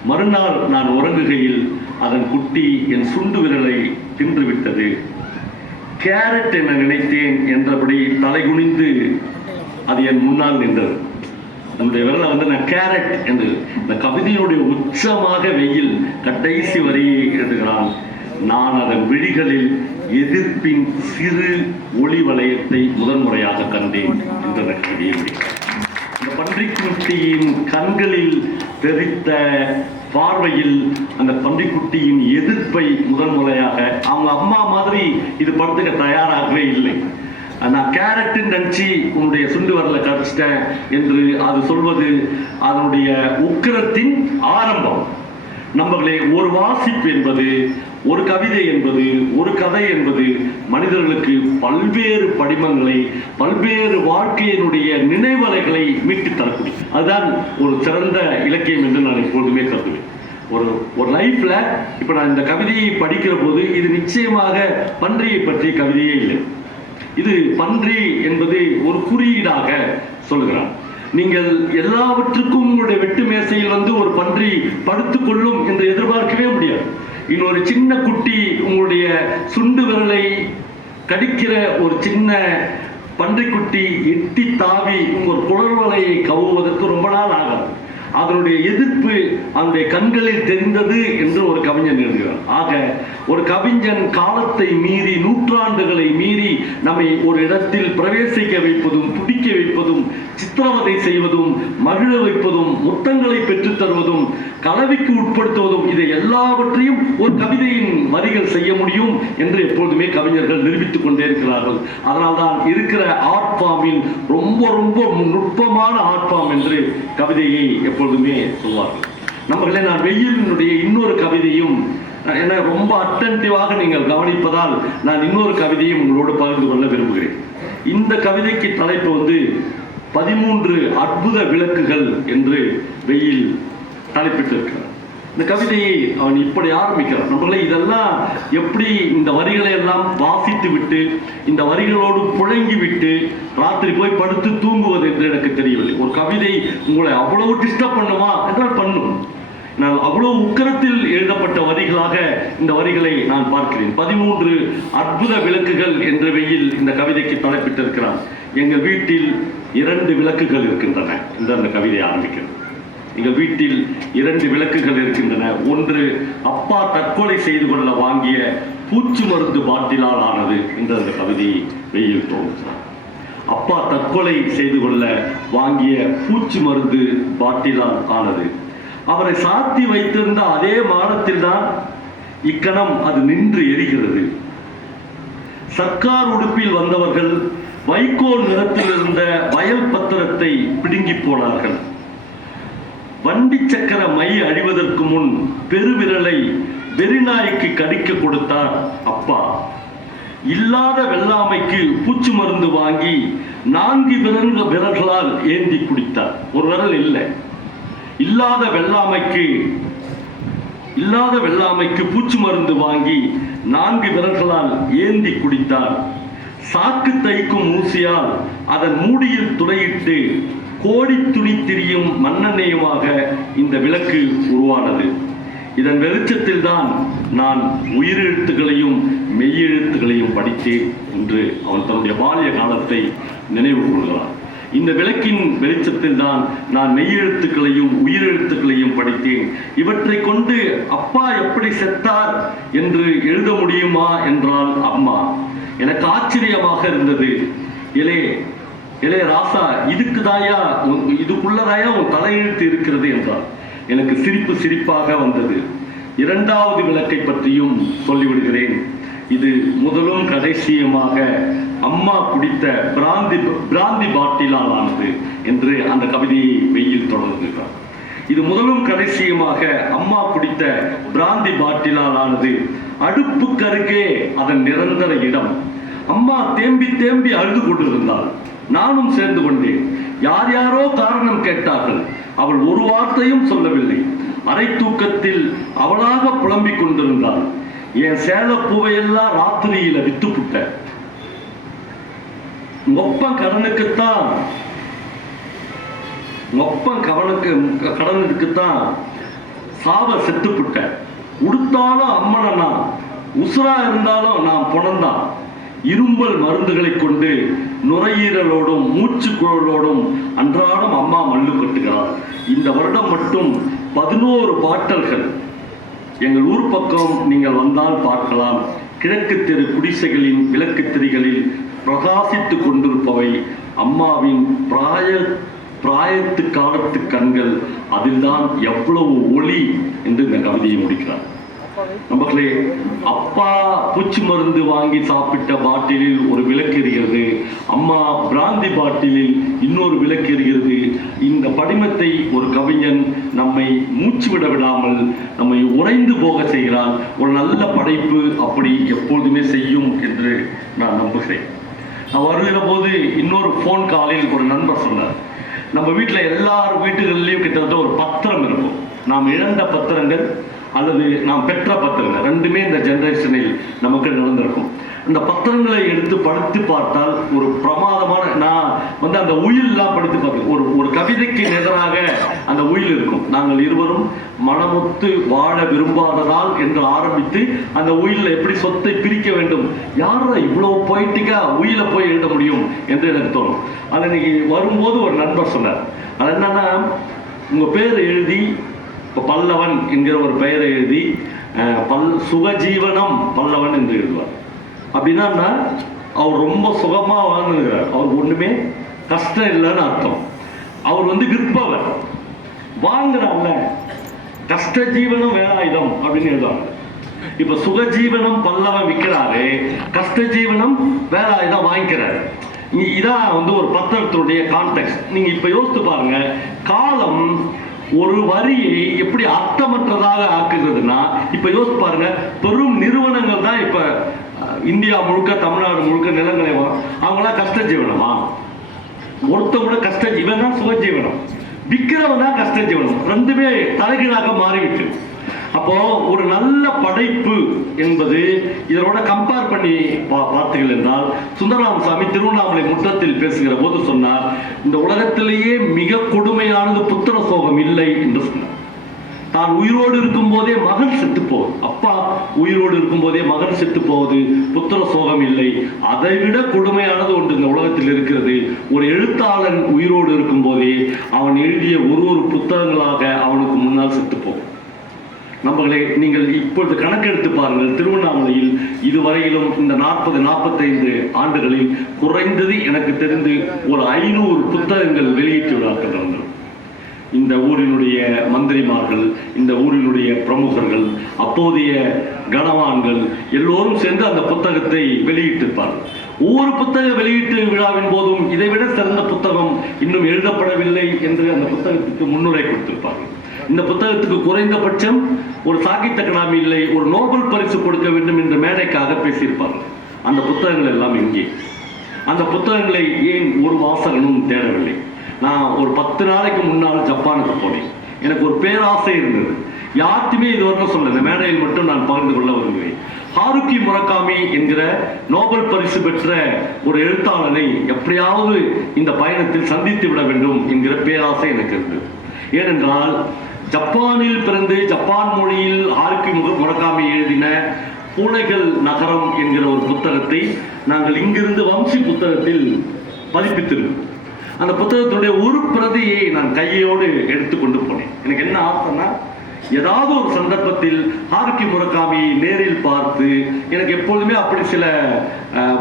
மறுநாள் நான் உறங்குகையில் அதன் குட்டி என் சுண்டு விரலை தின்றுவிட்டது. கேரட் என நினைத்தேன் என்றபடி தலை குனிந்து அது என் முன்னால் நின்றது. நம்முடைய விரலை வந்து நான் கேரட் என்று இந்த கவிதையுடைய உச்சமாக வெயில் கடைசி வரியை எழுதுகிறான். நான் அதன் விழிகளில் எதிர்ப்பின் சிறு ஒளி வளையத்தை முதன்முறையாக கண்டேன் என்ற கவிதையை. இந்த பன்றிக்குட்டியின் கண்களில் தெரித்த பார்வையில் அந்த பன்றிக்குட்டியின் எதிர்ப்பை முதல் முறையாக அவங்க அம்மா மாதிரி இது படத்துக்கு தயாராகவே இல்லை. நான் கேரட்டுன்னு நினச்சி உன்னுடைய சுண்டு வரல கடிச்சிட்டேன் என்று அது சொல்வது அதனுடைய உக்கிரத்தின் ஆரம்பம். நம்மளே ஒரு வாசிப்பு என்பது, ஒரு கவிதை என்பது, ஒரு கதை என்பது மனிதர்களுக்கு பல்வேறு படிமங்களை, பல்வேறு வாழ்க்கையினுடைய நினைவலைகளை மீட்டு தரக்கூடிய அதுதான் ஒரு சிறந்த இலக்கியம் என்று நான் எப்பொழுதுமே கருதுவேன். ஒரு லைஃப்ல இப்ப நான் இந்த கவிதையை படிக்கிற போது இது நிச்சயமாக பன்றியை பற்றிய கவிதையே இல்லை. இது பன்றி என்பது ஒரு குறியீடாக சொல்லுகிறான். நீங்கள் எல்லாவற்றுக்கும் உங்களுடைய வெட்டு மேசையில் ஒரு பன்றி படுத்துக் கொள்ளும் என்று எதிர்பார்க்கவே முடியாது. இன்னொரு சின்ன குட்டி உங்களுடைய சுண்டு விரலை கடிக்கிற ஒரு சின்ன பன்றிக்குட்டி எட்டி தாவி உங்கள் குளர்வலையை கவுவதற்கு ரொம்ப நாள் ஆகாது. அதனுடைய எதிர்ப்பு அந்த கண்களில் தெரிந்தது என்று ஒரு கவிஞன் எழுதுகிறார். ஆக ஒரு கவிஞன் காலத்தை மீறி, நூற்றாண்டுகளை மீறி நம்மை ஒரு இடத்தில் பிரவேசிக்க வைப்பதும், துடிக்க வைப்பதும், சித்திரவதை செய்வதும், மகிழ வைப்பதும், முத்தங்களை பெற்றுத் தருவதும், கலவிக்கு உட்படுத்துவதும், இதை எல்லாவற்றையும் ஒரு கவிதையின் வரிகள் செய்ய முடியும் என்று எப்பொழுதுமே கவிஞர்கள் நிரூபித்துக் கொண்டே இருக்கிறார்கள். அதனால்தான் இருக்கிற ஆர்ட் ஃபார்மில் ரொம்ப ரொம்ப நுட்பமான ஆர்ட் ஃபார்ம் என்று கவிதையை எப்பொழுதுமே சொல்வார்கள். நம்மளே நான் வெயிலினுடைய இன்னொரு கவிதையும் என ரொம்ப அட்டன்டிவாக நீங்கள் கவனிப்பதால் நான் இன்னொரு கவிதையும் உங்களோடு பகிர்ந்து கொள்ள விரும்புகிறேன். இந்த கவிதைக்கு தலைப்பு 13 அற்புத விளக்குகள் என்று வெயில் தலைப்பிட்டிருக்கிறார். இந்த கவிதையை அவன் இப்படி ஆரம்பிக்கிறான். நம்மளே இதெல்லாம் எப்படி இந்த வரிகளை எல்லாம் வாசித்து விட்டு, இந்த வரிகளோடு புழங்கி விட்டு ராத்திரி போய் படுத்து தூங்குவது என்று எனக்கு தெரியவில்லை. ஒரு கவிதை உங்களை அவ்வளவு டிஸ்டர்ப் பண்ணுமா என்றால் பண்ணும். நான் அவ்வளவு உக்கரத்தில் எழுதப்பட்ட வரிகளாக இந்த வரிகளை நான் பார்க்கிறேன். 13 அற்புத விளக்குகள் என்ற வெயில் இந்த கவிதைக்கு தலைப்பிட்டிருக்கிறான். எங்கள் வீட்டில் 2 விளக்குகள் இருக்கின்றன என்று அந்த கவிதை ஆரம்பிக்கிறது. எங்கள் வீட்டில் 2 விளக்குகள் இருக்கின்றன. ஒன்று அப்பா தற்கொலை செய்து கொள்ள வாங்கிய பூச்சி மருந்து பாட்டிலால் ஆனது என்று அந்த கவிதையை வெயில் தோன்றுகிறார். அப்பா தற்கொலை செய்து கொள்ள வாங்கிய பூச்சி மருந்து பாட்டிலால் ஆனது. அவரை சாத்தி வைத்திருந்த அதே மாடத்தில் தான் இக்கணம் அது நின்று எரிகிறது. சர்க்கார் உடுப்பில் வந்தவர்கள் வைக்கோல் நிறத்தில் இருந்த வயல் பத்திரத்தை பிடுங்கி போனார்கள். வண்டி சக்கர மை அழிவதற்கு முன் பெருவிரலை வெறிநாய்க்கு கடிக்க கொடுத்தார் அப்பா. இல்லாத வெள்ளாமைக்கு பூச்சி மருந்து வாங்கி 4 விரல்களால் ஏந்தி குடித்தார். ஒரு விரல் இல்லை. இல்லாத வெள்ளாமைக்கு பூச்சி மருந்து வாங்கி 4 விரல்களால் ஏந்தி குடித்தார். சாக்கு தைக்கும் ஊசியால் அதன் மூடியில் துளையிட்டு கோடி துணி திரியும் மண்ணெண்ணையுமாக இந்த விளக்கு உருவானது. இதன் வெளிச்சத்தில் தான் நான் உயிரெழுத்துகளையும் மெய்யெழுத்துகளையும் படித்தேன் என்று அவன் தன்னுடைய பால்ய காலத்தை நினைவு கொள்கிறான். இந்த விளக்கின் வெளிச்சத்தில் தான் நான் மெய்யெழுத்துக்களையும் உயிரெழுத்துக்களையும் படித்தேன். இவற்றை கொண்டு அப்பா எப்படி செத்தார் என்று எழுத முடியுமா என்றால் அம்மா. எனக்கு ஆச்சரியமாக இருந்தது. இளைய ராசா, இதுக்குள்ளதாயா உன் தலையெழுத்து இருக்கிறது என்றார். எனக்கு சிரிப்பாக வந்தது. 2வது விளக்கை பற்றியும் சொல்லிவிடுகிறேன். இது முதலும் கடைசியுமாக அம்மா குடித்த பிராந்தி பாட்டிலால் ஆனது என்று அந்த கவிதையை வெயில் தொடர்கிறார். இது முதலும் கடைசியுமாக அம்மா குடித்த பிராந்தி பாட்டிலால் ஆனது. அடுப்புக்கருகே அதன் நிரந்தர இடம். அம்மா தேம்பி அழுது கொண்டிருந்தாள். நானும் சேர்ந்து கொண்டேன். யாரோ காரணம் கேட்டார்கள். அவள் ஒரு வார்த்தையும் சொல்லவில்லை. அரை தூக்கத்தில் அவளாக புலம்பிக் கொண்டிருந்தாள். என் சேலப்பூவையெல்லாம் ராத்திரியில வித்துப்புட்ட. மொப்பம் கடனுக்குத்தான் சாவ செத்துப்புட்ட. உடுத்தாலும் அம்மனா, உசுரா இருந்தாலும் நான் புணந்தான். இரும்பல் மருந்துகளை கொண்டு நுரையீரலோடும் மூச்சு குழலோடும் அன்றாடம் அம்மா மல்லு கட்டுகிறார். இந்த வருடம் மட்டும் 11 பாட்டல்கள். எங்கள் ஊர் பக்கம் நீங்கள் வந்தால் பார்க்கலாம். கிழக்கு தெரு குடிசைகளின் விளக்கு திரிகளில் பிரகாசித்துக் கொண்டிருப்பவை அம்மாவின் பிராயத்து காலத்து கண்கள், அதில்தான் எவ்வளவு ஒளி என்று இந்த கவிதையை முடிக்கிறார். நமக்களே, அப்பா பூச்சி மருந்து வாங்கி சாப்பிட்ட பாட்டிலில் ஒரு விளக்கு எரிகிறது, அம்மா பிராந்தி பாட்டிலில் இன்னொரு விளக்கு எரிகிறது. இந்த படிமத்தை ஒரு கவிஞன் நம்மை மூச்சு விட விடாமல் நம்மை உறைந்து போக செய்கிறான். ஒரு நல்ல படைப்பு அப்படி எப்பொழுதுமே செய்யும் என்று நான் நம்புகிறேன். நான் வருகிற போது இன்னொரு ஃபோன் காலில் ஒரு நண்பர் சொன்னார், நம்ம வீட்டில் எல்லார் வீட்டுகள்லையும் கிட்டத்தட்ட ஒரு பத்திரம் இருக்கும். நாம் இழந்த பத்திரங்கள் அல்லது நாம் பெற்ற பத்திரங்கள் ரெண்டுமே இந்த ஜெனரேஷனில் நமக்கு நடந்திருக்கும். இந்த பத்திரங்களை எடுத்து படித்து பார்த்தால் ஒரு பிரமாதமான, நான் வந்து அந்த உயிலெல்லாம் படித்து பார்த்தேன். ஒரு கவிதைக்கு எதிராக அந்த உயில் இருக்கும். நாங்கள் இருவரும் மனமொத்து வாழ விரும்பாததால் என்று ஆரம்பித்து அந்த உயிலில் எப்படி சொத்தை பிரிக்க வேண்டும், யாரை இவ்வளவு பொய்ட்டிக்கா உயில போய் எழுத முடியும் என்று எனக்கு தோணும். அது இன்னைக்கு வரும்போது ஒரு நண்பர் சொன்னார், அது என்னன்னா, உங்க பேர் எழுதி இப்போ பல்லவன் என்கிற ஒரு பெயரை எழுதி சுகஜீவனம் பல்லவன் என்று எழுதுவார். அப்படின்னா அவர் ரொம்ப சுகமா வாழ்ந்துகிறார், அவருக்கு ஒண்ணுமே கஷ்டம் இல்லைன்னு அர்த்தம். அவர் வந்து விற்பவர், வாங்குறாங்க, கஷ்ட ஜீவனம் வேலாயுதம் அப்படின்னு எழுதுவாங்க. இப்ப சுகஜீவனம் பல்லவன் விற்கிறாரு, கஷ்ட ஜீவனம் வேலாயுதம் வாங்கிக்கிறாரு. இதான் வந்து ஒரு பத்திரத்தினுடைய கான்டெக்ட். நீங்க இப்ப யோசித்து பாருங்க, காலம் ஒரு வரியை எப்படி அர்த்தமற்றதாக ஆக்குகிறதுனா, இப்ப யோசிச்சு பாருங்க, பெரும் நிறுவனங்கள் தான் இப்ப இந்தியா முழுக்க, தமிழ்நாடு முழுக்க நிலங்களை அவங்களாம் கஷ்ட ஜீவனமா? ஒருத்த கூட கஷ்ட ஜீவன் தான் சுகஜீவனம், விற்கிறவன் தான் கஷ்ட ஜீவனம். ரெண்டுமே தலைகீழாக மாறிவிட்டு. அப்போ ஒரு நல்ல படைப்பு என்பது இதனோட கம்பேர் பண்ணி பார்த்தீர்கள் என்றால், சுந்தரராமசாமி திருவண்ணாமலை முற்றத்தில் பேசுகிற போது சொன்னார், இந்த உலகத்திலேயே மிக கொடுமையானது புத்திர சோகம் இல்லை என்று சொன்னார். தான் உயிரோடு இருக்கும் போதே மகன் செத்து போவது, அப்பா உயிரோடு இருக்கும் போதே மகன் செத்து போவது புத்திர சோகம் இல்லை. அதைவிட கொடுமையானது ஒன்று இந்த உலகத்தில் இருக்கிறது. ஒரு எழுத்தாளன் உயிரோடு இருக்கும் போதே அவன் எழுதிய ஒரு புத்தகங்களாக அவனுக்கு முன்னால் செத்து போகும். நம்பர்களே, நீங்கள் இப்பொழுது கணக்கெடுத்து பாருங்கள், திருவண்ணாமலையில் இதுவரையிலும் இந்த 40-45 ஆண்டுகளில் குறைந்தது எனக்கு தெரிந்து ஒரு 500 புத்தகங்கள் வெளியீட்டு விழாக்கள் நடந்தது. இந்த ஊரினுடைய மந்திரிமார்கள், இந்த ஊரினுடைய பிரமுகர்கள், அப்போதைய கனவான்கள் எல்லோரும் சேர்ந்து அந்த புத்தகத்தை வெளியிட்டிருப்பார்கள். ஒவ்வொரு புத்தக வெளியீட்டு விழாவின் போதும் இதைவிட சிறந்த புத்தகம் இன்னும் எழுதப்படவில்லை என்று அந்த புத்தகத்துக்கு முன்னுரை கொடுத்திருப்பார்கள். இந்த புத்தகத்துக்கு குறைந்தபட்சம் ஒரு சாகித்ய அகாடமி இல்லை, ஒரு நோபல் பரிசு கொடுக்க வேண்டும் என்று மேடைக்காக பேசியிருப்பார்கள். அந்த புத்தகங்கள் எல்லாம் எங்கே? அந்த புத்தகங்களை ஏன் ஒரு வாசகனும் தேடவில்லை? நான் ஒரு 10 நாளைக்கு முன்னால் ஜப்பானுக்கு போனேன். எனக்கு ஒரு பேராசை இருந்தது, யாருக்குமே இதுவரைக்கும் சொல்ல, இந்த மேடையில் மட்டும் நான் பகிர்ந்து கொள்ள விரும்புகிறேன். ஹாருகி முரகாமி என்கிற நோபல் பரிசு பெற்ற ஒரு எழுத்தாளனை எப்படியாவது இந்த பயணத்தில் சந்தித்து விட வேண்டும் என்கிற பேராசை எனக்கு இருந்தது. ஏனென்றால் ஜப்பானில் பிறந்து ஜப்பான் மொழியில் ஹாருகி முரகாமி எழுதின பூனைகள் நகரம் என்கிற ஒரு புத்தகத்தை நாங்கள் இங்கிருந்து வம்சி புத்தகத்தில் பதிப்பித்திருக்கோம். அந்த புத்தகத்தினுடைய ஒரு பிரதியை நான் கையோடு எடுத்துக்கொண்டு போனேன். எனக்கு என்ன ஆசைன்னா, ஏதாவது ஒரு சந்தர்ப்பத்தில் ஹாருகி முரகாமி நேரில் பார்த்து, எனக்கு எப்பொழுதுமே அப்படி சில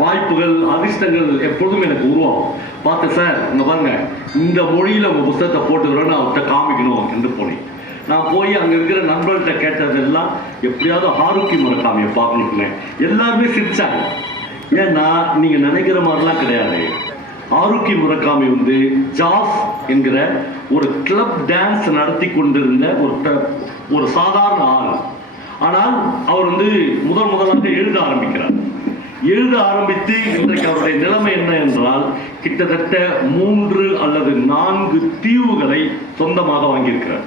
வாய்ப்புகள், அதிர்ஷ்டங்கள் எப்பொழுதும் எனக்கு உருவாகும். பார்த்து, சார் இங்க பாருங்க, இந்த மொழியில உங்க புத்தகத்தை போட்டுக்கிறோன்னு அவர்கிட்ட காமிக்கணும் என்று போனேன். நான் போய் அங்க இருக்கிற நண்பர்கள்ட்ட கேட்டதெல்லாம், எப்படியாவது ஹாருகி முரகாமியை பார்க்கணும்னு. எல்லாருமே சிரிச்சாங்க. ஏன்னா நீங்க நினைக்கிற மாதிரிலாம் கிடையாது. ஹாருகி முரகாமி வந்து ஜாஸ் என்கிற ஒரு கிளப் டான்ஸ் நடத்தி கொண்டிருந்த ஒரு சாதாரண ஆள். ஆனால் அவர் வந்து முதலாக எழுத ஆரம்பிக்கிறார். எழுத ஆரம்பித்து இன்றைக்கு அவருடைய நிலைமை என்ன என்றால், கிட்டத்தட்ட 3 அல்லது 4 தீவுகளை சொந்தமாக வாங்கியிருக்கிறார்.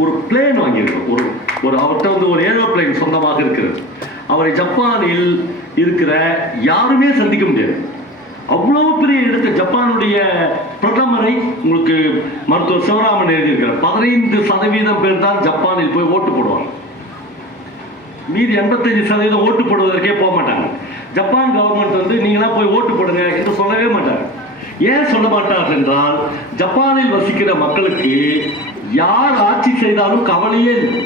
ஒரு பிளேன் வாங்கியிருக்கிறார். ஒரு அவர்கிட்ட வந்து ஒரு ஏரோப்ளைன் சொந்தமாக இருக்கிறது. அவரை ஜப்பானில் இருக்கிற யாருமே சந்திக்க முடியாது. அவ்வளவு பெரிய இடத்து ஜப்பானுடைய பிரதமரை உங்களுக்கு மருத்துவர் சிவராமன் எழுதியிருக்கிறார். 15% பேர் தான் ஜப்பானில் போய் ஓட்டு போடுவாங்க. மீதி 85% ஓட்டு போடுவதற்கே போக மாட்டாங்க. ஜப்பான் கவர்மெண்ட் வந்து நீங்களாம் போய் ஓட்டு போடுங்க என்று சொல்லவே மாட்டாங்க. ஏன் சொல்ல மாட்டார்கள் என்றால், ஜப்பானில் வசிக்கிற மக்களுக்கு யார் ஆட்சி செய்தாலும் கவலையே இல்லை.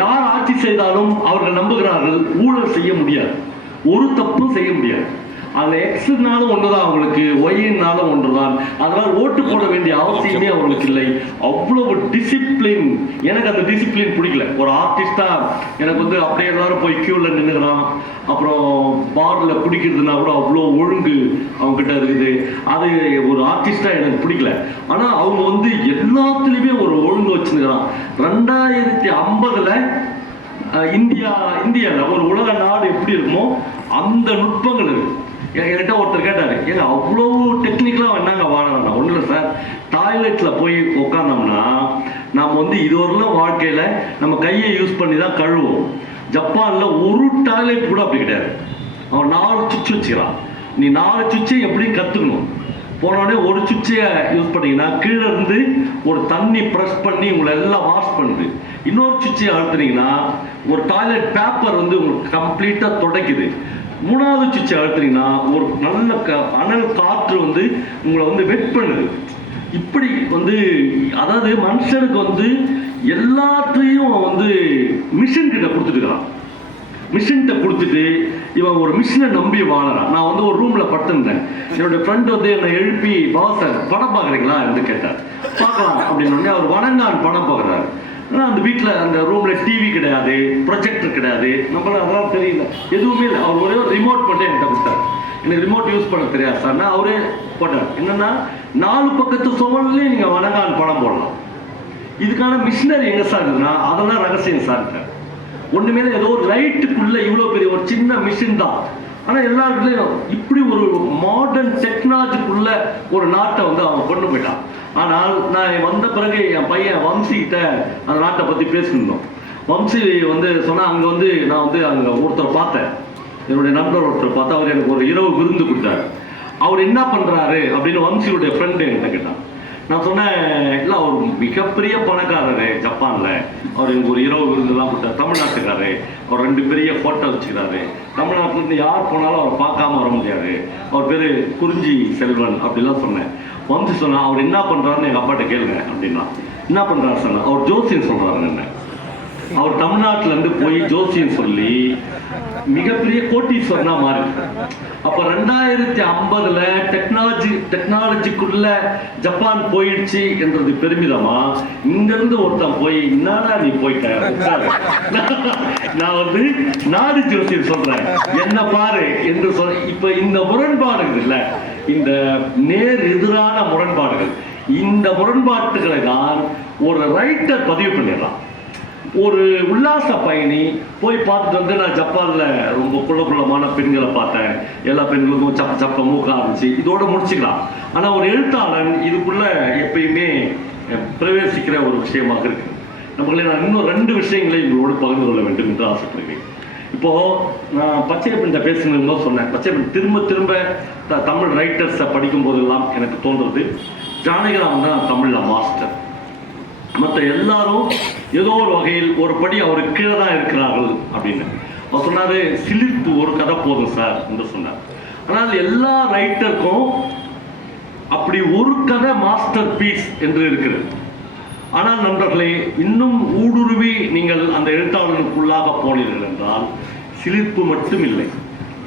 யார் ஆட்சி செய்தாலும் அவர்கள் நம்புகிறார்கள் ஊழல் செய்ய முடியாது, ஒரு தப்பும் செய்ய முடியாது. அந்த எக்ஸ்னாலும் ஒன்றுதான் அவங்களுக்கு, ஒய்னாலும் ஒன்றுதான். அதனால் ஓட்டு போட வேண்டிய அவசியமே அவங்களுக்கு இல்லை. அவ்வளவு டிசிப்ளின். எனக்கு அந்த டிசிப்ளின் பிடிக்கல. ஒரு ஆர்டிஸ்டா எனக்கு வந்து அப்படியே எல்லாரும் போய் கியூவில் நின்றுக்கிறான், அப்புறம் பார்ல குடிக்கிறதுனா கூட அவ்வளோ ஒழுங்கு அவங்ககிட்ட இருக்குது. அது ஒரு ஆர்டிஸ்டா எனக்கு பிடிக்கல. ஆனால் அவங்க வந்து எல்லாத்துலேயுமே ஒரு ஒழுங்கு வச்சுருக்கிறான். 2050 இந்தியாவில் ஒரு உலக நாடு எப்படி இருக்குமோ அந்த நுட்பங்கள் இருக்கு. என்கிட்ட ஒருத்தர் கேட்டார், ஏங்க அவ்வளோ டெக்னிக்கலாக என்னங்க வாழறோம்னா, ஒன்றும் இல்லை சார், டாய்லெட்டில் போய் உட்காந்தோம்னா நாம் வந்து இதுவரையிலும் வாழ்க்கையில் நம்ம கையை யூஸ் பண்ணி தான் கழுவோம். ஜப்பானில் ஒரு டாய்லெட் கூட அப்படி கிடையாது. அவன் 4 சுவிட்ச் வச்சுக்கிறான். நீ 4 சுவிட்சை எப்படி கற்றுக்கணும். போனோடனே ஒரு சுவிட்சை யூஸ் பண்ணிங்கன்னா கீழே இருந்து ஒரு தண்ணி ப்ரெஸ் பண்ணி உங்களை எல்லாம் வாஷ் பண்ணுது. இன்னொரு சுவிட்சை அழுத்துனீங்கன்னா ஒரு டாய்லெட் பேப்பர் வந்து உங்களுக்கு கம்ப்ளீட்டாக துடைக்குது. 3வது சுவிட்சை அழுத்துனீங்கன்னா ஒரு நல்ல அனல் காற்று வந்து உங்களை வந்து வெட் பண்ணுது. இப்படி வந்து அதாவது மனுஷனுக்கு வந்து எல்லாத்தையும் வந்து மிஷின் கிட்ட கொடுத்துட்டுக்கிறான். மிஷின்கிட்ட கொடுத்துட்டு இவன் ஒரு மிஷினை நம்பி வாழறான். நான் வந்து ஒரு ரூமில் படுத்துருந்தேன். என்னுடைய ஃப்ரெண்ட் வந்து என்னை எழுப்பி, பாபா சார் படம் பார்க்குறீங்களா என்று கேட்டார். பார்க்கலாம் அப்படின்னு அவர் வணங்கான் படம் பார்க்குறாரு. ஆனால் அந்த வீட்டில் அந்த ரூமில் டிவி கிடையாது, ப்ரொஜெக்டர் கிடையாது, நம்மளால அதெல்லாம் தெரியல, எதுவுமே இல்லை. அவர் ஒரே ஒரு ரிமோட் மட்டும் என்கிட்ட கொடுத்தார். எனக்கு ரிமோட் யூஸ் பண்ண தெரியாது சார்னா அவரே போட்டார். என்னன்னா 4 பக்கத்து சுவர்லேயும் நீங்கள் வணங்கான் படம் போடலாம். இதுக்கான மிஷினரி எங்கே சார் இருக்குதுன்னா அதெல்லாம் ரகசியம் சார். ஒண்ணுமே ஏதோ ஒரு லைட்டுக்குள்ள இவ்வளவு பெரிய ஒரு சின்ன மிஷின் தான். ஆனா எல்லாருக்குள்ளயும் இப்படி ஒரு மாடர்ன் டெக்னாலஜிக்குள்ள ஒரு நாட்டை வந்து அவன் கொண்டு போயிட்டான். ஆனால் நான் வந்த பிறகு என் பையன் வம்சி கிட்ட அந்த நாட்டை பத்தி பேசியிருந்தோம். வம்சி வந்து சொன்னா, அங்க வந்து நான் வந்து அங்க ஒருத்தரை பார்த்தேன், என்னுடைய நண்பர் ஒருத்தர் பார்த்தா, அவர் எனக்கு ஒரு இரவு விருந்து கொடுத்தாரு. அவர் என்ன பண்றாரு அப்படின்னு வம்சியுடைய ஃப்ரெண்டு என்கிட்ட கேட்டான். நான் சொன்னேன், இல்லை அவர் மிகப்பெரிய பணக்காரரு ஜப்பான்ல, அவர் எனக்கு ஒரு இரவு விருந்துலாம் கொடுத்தார். தமிழ்நாட்டுக்காரு, அவர் 2 பெரிய ஹோட்டல் வச்சுக்கிறாரு. தமிழ்நாட்டிலேருந்து யார் போனாலும் அவரை பார்க்காம வர முடியாது. அவர் பேர் குறிஞ்சி செல்வன் அப்படிலாம் சொன்னேன். வந்து சொன்னா, அவர் என்ன பண்றாருன்னு எங்க அப்பாட்ட கேளுங்க அப்படின்னா. என்ன பண்றாரு சொன்னா, அவர் ஜோசியம் சொல்றாருன்னு. என்ன அவர் தமிழ்நாட்டில இருந்து போய் ஜோசியம் சொல்லி மிகப்பெரிய கோட்டீஸ்வரனா மாறி. அப்ப 2050 டெக்னாலஜிக்குள்ள ஜப்பான் போயிடுச்சு என்றது பெருமிதமா, இங்க இருந்து ஒருத்தன் போய் என்னடா நீ போயிட்ட, நான் வந்து நாடு ஜோசியம் சொல்றேன் என்ன பாரு என்று சொல்ல. இப்ப இந்த முரண்பாடுகள் இல்ல, இந்த நேர் எதிரான முரண்பாடுகள், இந்த முரண்பாட்டுகளை தான் ஒரு ரைட்டர் பதிவு பண்ணிடலாம். ஒரு உல்லாச பயணி போய் பார்த்துட்டு வந்து, நான் ஜப்பான்ல ரொம்ப குள்ளமான பெண்களை பார்த்தேன், எல்லா பெண்களுக்கும் சப்ப மூக்க ஆரம்பிச்சு இதோட முடிச்சுக்கலாம். ஆனா ஒரு எழுத்தாளன் இதுக்குள்ள எப்பயுமே பிரவேசிக்கிற ஒரு விஷயமாக இருக்கு. நம்மளே நான் இன்னும் 2 விஷயங்களை உங்களோடு பகிர்ந்து கொள்ள வேண்டும் என்று ஆசைப்படுகிறேன். இப்போ நான் பச்சையப்பன் பேசும்போது சொன்னேன், பச்சையப்பன் திரும்ப தமிழ் ரைட்டர்ஸை படிக்கும் போதெல்லாம் எனக்கு தோன்றது, ஜானகிராமன் தான் தமிழ்ல மாஸ்டர். மற்ற எல்லாரும் ஏதோ ஒரு வகையில் ஒரு படி அவருக்கு கீழே தான் இருக்கிறார்கள் அப்படின்னு அவர் சொன்னாரு. சிலிர்ப்பு ஒரு கதை போதும் சார் என்று சொன்னார். ஆனால் எல்லா ரைட்டருக்கும் அப்படி ஒரு கதை மாஸ்டர் பீஸ் என்று இருக்கிறது. ஆனால் நண்பர்களே, இன்னும் ஊடுருவி நீங்கள் அந்த எழுத்தாளனுக்குள்ளாக போனீர்கள் என்றால் சிலிர்ப்பு மட்டும் இல்லை,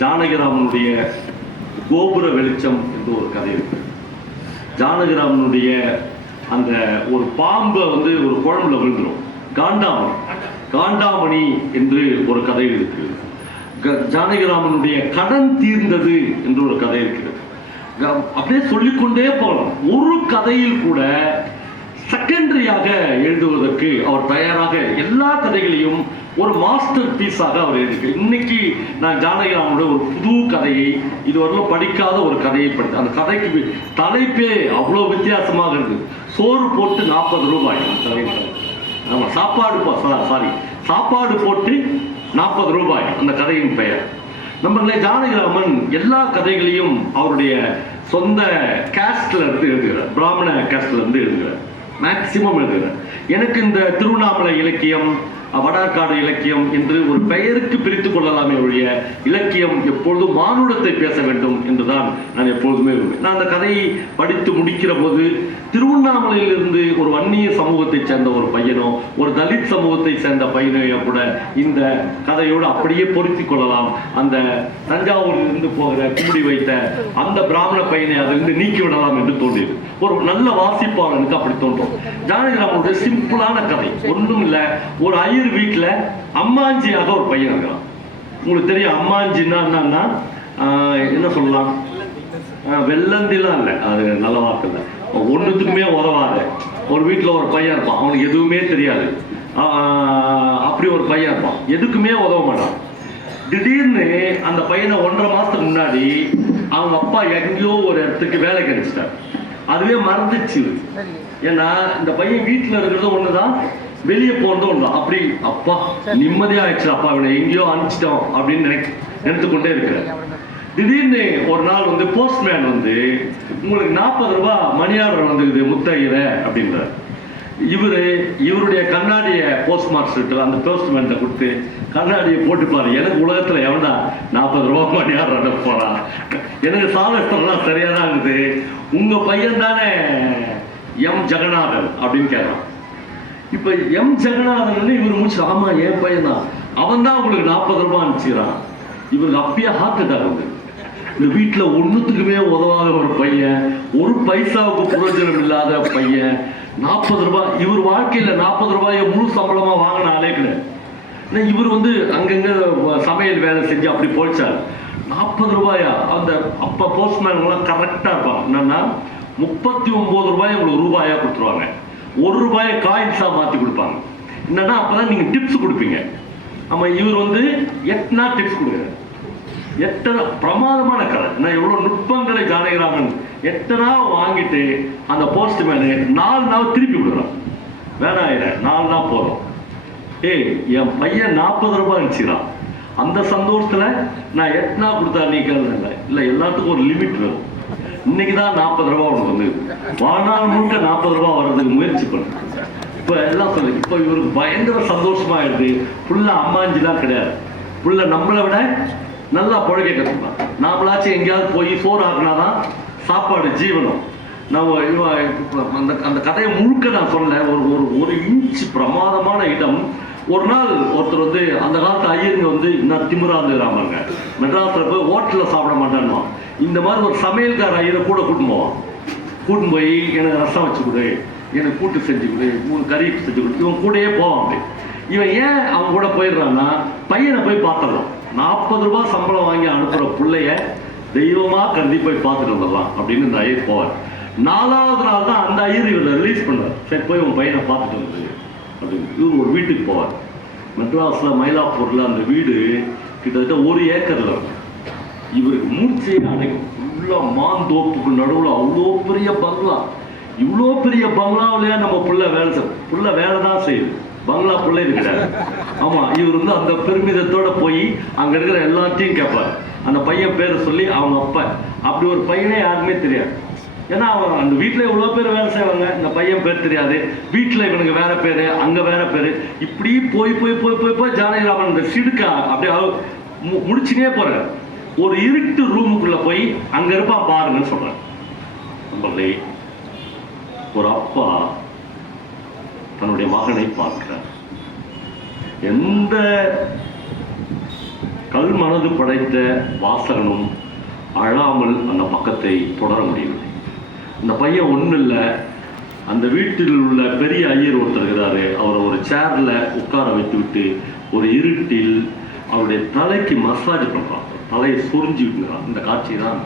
ஜானகிராமனுடைய கோபுர வெளிச்சம் என்று ஒரு கதை இருக்கு. ஜானகிராமனுடைய அந்த ஒரு பாம்பை வந்து ஒரு குழம்புல விழுந்துடும், காண்டாமணி என்று ஒரு கதை இருக்கு. ஜானகிராமனுடைய கடன் தீர்ந்தது என்று ஒரு கதை இருக்கிறது. அப்படியே சொல்லிக்கொண்டே போகலாம். ஒரு கதையில் கூட செகண்டரியாக எழுதுவதற்கு அவர் தயாராக, எல்லா கதைகளையும் ஒரு மாஸ்டர் பீஸாக அவர் எழுதிருக்கு. இன்னைக்கு நான் ஜானகிராமனுடைய ஒரு புது கதையை, இதுவரையிலும் படிக்காத ஒரு கதையை படித்தேன். அந்த கதைக்கு தலைப்பே அவ்வளோ வித்தியாசமாக இருக்கு. சோறு போட்டு 40 ரூபாய். ஆமா, சாப்பாடு போட்டு 40 ரூபாய் அந்த கதையின் பெயர். நம்மளே ஜானகிராமன் எல்லா கதைகளையும் அவருடைய சொந்த கேஸ்ட்ல இருந்து எழுதுகிறார், பிராமண கேஸ்ட்ல இருந்து எழுதுகிறார், மேக்சிமம் எழுதுகிறார். எனக்கு இந்த திருவண்ணாமலை இலக்கியம், வடார்காடு இலக்கியம் என்று ஒரு பெயருக்கு பிரித்துக் கொள்ளலாமே ஒழிய இலக்கியம் எப்பொழுதும் மானுடத்தை பேச வேண்டும் என்றுதான் நான் எப்பொழுதுமே நான் அந்த கதையை படித்து முடிக்கிற போது திருவண்ணாமலையிலிருந்து ஒரு வன்னிய சமூகத்தை சேர்ந்த ஒரு பையனோ ஒரு தலித் சமூகத்தை சேர்ந்த பையனையோ கூட இந்த கதையோடு அப்படியே பொருத்தி கொள்ளலாம். அந்த தஞ்சாவூரிலிருந்து போகிற கும்பிடி வைத்த அந்த பிராமண பையனை அதிலிருந்து நீக்கி விடலாம் என்று தோன்றியது. ஒரு நல்ல வாசிப்பாளனுக்கு அப்படி தோன்றும். ஜானகிராமனுடைய சிம்பிளான கதை ஒன்றும் இல்லை. ஒரு ஐயர் வீட்டில் அம்மாஞ்சியாக ஒரு பையன் இருக்கிறான். உங்களுக்கு தெரியும் அம்மாஞ்சின்னா என்னன்னா என்ன சொல்லலாம், வெள்ளந்திலாம் இல்லை, அது நல்ல வாக்கு இல்லை, ஒன்றுத்துக்குமே உதவாத ஒரு வீட்டில் ஒரு பையன் இருப்பான். அவனுக்கு எதுவுமே தெரியாது. அப்படி ஒரு பையன் இருப்பான், எதுக்குமே உதவ மாட்டான். திடீர்னு அந்த பையனை 1.5 மாசத்துக்கு முன்னாடி அவங்க அப்பா எங்கேயோ ஒரு இடத்துக்கு வேலை கிடைச்சிட்டார். அதுவே மறந்துச்சு. ஏன்னா இந்த பையன் வீட்டில் இருக்கிறது ஒண்ணுதான், வெளியே போறது ஒண்ணுதான். அப்படி அப்பா நிம்மதியா ஆயிடுச்சு, அப்பா அவனை எங்கேயோ அனுப்பிச்சிட்டோம் அப்படின்னு நினைத்து கொண்டே இருக்கிறேன். திடீர்னு ஒரு நாள் வந்து போஸ்ட்மேன் வந்து உங்களுக்கு 40 ரூபாய் மணி ஆர்டர் வந்துக்குது முத்தையிற அப்படின்றார். இவருடைய கண்ணாடியை போஸ்ட் மாஸ்டர் அந்த போஸ்ட்மேன் கொடுத்து கண்ணாடியை போட்டுப்பாரு. எனக்கு உலகத்துல எவனா 40 ரூபாய் மணி ஆர்டர் அனுப்ப போறான், எனக்கு சாலெல்லாம் சரியா தான் இருக்குது, உங்க பையன் தானே எம் ஜெகநாதன் அப்படின்னு கேட்கறான். இப்ப எம் ஜெகநாதன் இவர் முடிச்சு, ஆமா என் பையன் தான், அவன் தான் உங்களுக்கு 40 ரூபாய் அனுப்பிச்சுறான். இவருக்கு அப்பயே ஹார்ட் அட்டாக் வந்து இந்த வீட்டுல ஒண்ணுத்துக்குமே உதவாத ஒரு பையன், ஒரு பைசாவுக்கு பிரயோஜனம் இல்லாத பையன், 40 ரூபாய் இவர் வாழ்க்கையில 40 ரூபாயை முழு சம்பளமா வாங்கின ஆளே கிடையாது. இவர் வந்து அங்கங்க சமையல் வேலை செஞ்சு அப்படி போயிச்சார். 40 ரூபாயா? அந்த அப்ப போஸ்ட்மேன் எல்லாம் கரெக்டா இருப்பாங்க. என்னன்னா 39 ரூபாய் உங்களுக்கு ரூபாயா கொடுத்துருவாங்க, 1 ரூபாயை காயின்ஸா மாத்தி கொடுப்பாங்க. என்னன்னா அப்பதான் நீங்க டிப்ஸ் கொடுப்பீங்க. ஆமா இவர் வந்து 8 டிப்ஸ் கொடுக்குறாரு. 8 பிரமாதமான கதை. நான் எவ்வளவு நுட்பங்களை ஜானகிராமன் 8 வாங்கிட்டு அந்த போஸ்ட்மேனு 4 திருப்பி விடுறான். வேணாயிர 4 போதும். ஏய் என் பையன் 40 ரூபாய் அனுப்பிச்சிடான். அந்த சந்தோஷத்துல நான் 8 கொடுத்தா நீ கேள்வி இல்லை, எல்லாத்துக்கும் ஒரு லிமிட் வேணும். இன்னைக்குதான் 40 ரூபாய் உனக்கு வந்து வாழ்நாள் முழுக்க 40 ரூபாய் வர்றதுக்கு முயற்சி பண்ணு. இப்ப எல்லாம் சொல்லு. இப்ப இவருக்கு பயங்கர சந்தோஷமா ஆயிடுது. ஃபுல்லா அம்மாஞ்சிலாம் கிடையாது. புள்ள நம்மளை விட நல்லா புழக்க கற்றுக்கலாம். நாமளாச்சும் எங்கேயாவது போய் சோறு ஆக்கினாதான் சாப்பாடு ஜீவனம். நம்ம அந்த கதையை முழுக்க நான் சொல்ல. ஒரு இன்ச் பிரமாதமான இடம். ஒரு நாள் ஒருத்தர் வந்து அந்த காலத்து ஐயருங்க வந்து இன்னும் திமுறா இருந்துக்கிறாங்க. மெட்ராஸில் போய் ஹோட்டலில் சாப்பிட மாட்டேன்னுவான். இந்த மாதிரி ஒரு சமையல்கார ஐயரை கூட கூட்டின்னு போவான். கூட்டின்னு போய் எனக்கு ரசம் வச்சு கொடு, எனக்கு கூட்டு செஞ்சு கொடு, 3 கறி செஞ்சு கொடு. இவன் கூடயே போவான். அப்படி இவன் ஏன் அவன் கூட போயிடுறான்னா பையனை போய் பார்த்துடலாம். 40 ரூபாய் சம்பளம் வாங்கி அனுப்புற பிள்ளைய தெய்வமா கருதி போய் பார்த்துட்டு வந்துடலாம் அப்படின்னு இந்த ஐயர் போவார். 4வது நாள் தான் அந்த ஐயர் இவரை ரிலீஸ் பண்ணுவார். சரி போய் உன் பையனை பார்த்துட்டு வந்து அப்படின்னு இவர் ஒரு வீட்டுக்கு போவார். மெட்ராஸ்ல மயிலாப்பூர்ல அந்த வீடு கிட்டத்தட்ட 1 ஏக்கர்ல இருக்கும். இவருக்கு மூர்ச்சையை அடைக்கும். ஃபுல்லா மாந்தோப்புக்கு நடுவில் அவ்வளோ பெரிய பங்களா. இவ்வளோ பெரிய பங்களாவிலேயே நம்ம புள்ள வேலை தான் செய்யுது. பங்களா பிள்ளை கிடையாது. ஆமா இவர் வந்து அந்த பெருமிதத்தோட போய் அங்க இருக்கிற எல்லாத்தையும் கேட்பார். அந்த பையன் பேரை சொல்லி அவங்க அப்பா. அப்படி ஒரு பையனே யாருமே தெரியாது. ஏன்னா அவன் அந்த வீட்டுல எவ்வளவு பேர் வேலை செய்வாங்க, இந்த பையன் பேர் தெரியாது. வீட்டுல இவனுக்கு வேற பேரு, அங்க வேற பேரு. இப்படி போய் போய் போய் போய் போய் ஜானகிராமன் இந்த சிடுக்கா அப்படியே முடிச்சுனே போற. ஒரு இருட்டு ரூமுக்குள்ள போய் அங்க இருப்பான் பாருங்கன்னு சொல்றேன். ஒரு அப்பா தன்னுடைய மகனை பார்க்கிறார். எந்த கல் மனது படைத்த வாசகனும் அழாமல் அந்த பக்கத்தை தொடர முடியவில்லை. இந்த பையன் ஒன்றும் இல்லை, அந்த வீட்டில் உள்ள பெரிய ஐயர் ஒருத்தர் இருக்கிறாரு. அவரை ஒரு சேர்ல உட்கார வைத்து விட்டு ஒரு இருட்டில் அவருடைய தலைக்கு மசாஜ் பண்றான், தலையை சொரிஞ்சு விட்டுறான். இந்த காட்சி தான்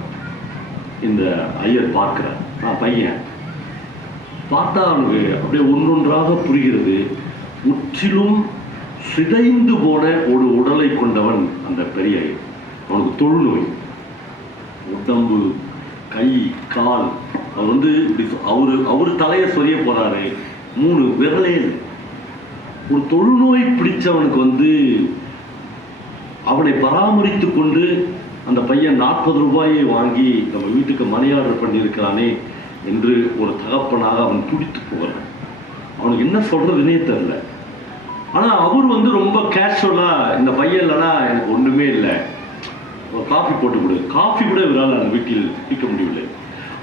இந்த ஐயர் பார்க்கிறார். நான் பையன் பார்த்தா அவனுக்கு அப்படியே ஒன்றொன்றாக புரிகிறது. முற்றிலும் சிதைந்து போன ஒரு உடலை கொண்டவன் அந்த பெரிய ஐயர். அவனுக்கு தொழுநோய், உடம்பு, கை, கால். அவர் வந்து அவரு தலையை சொரிய போறாரு. 3 விரலே. ஒரு தொழுநோய் பிடிச்சவனுக்கு வந்து அவனை பராமரித்து கொண்டு அந்த பையன் 40 ரூபாயை வாங்கி நம்ம வீட்டுக்கு மணி ஆர்டர் பண்ணியிருக்கிறானே என்று ஒரு தகப்பனாக அவன் துடித்து போகிறான். அவனுக்கு என்ன சொல்றதுன்னே தெரியல. ஆனால் அவர் வந்து ரொம்ப கேஷுவலாக இந்த பையன் இல்லைனா எனக்கு ஒன்றுமே இல்லை, ஒரு காஃபி போட்டு கொடு. காஃபி கூட இவரால் அந்த வீட்டில் பிடிக்க முடியவில்லை.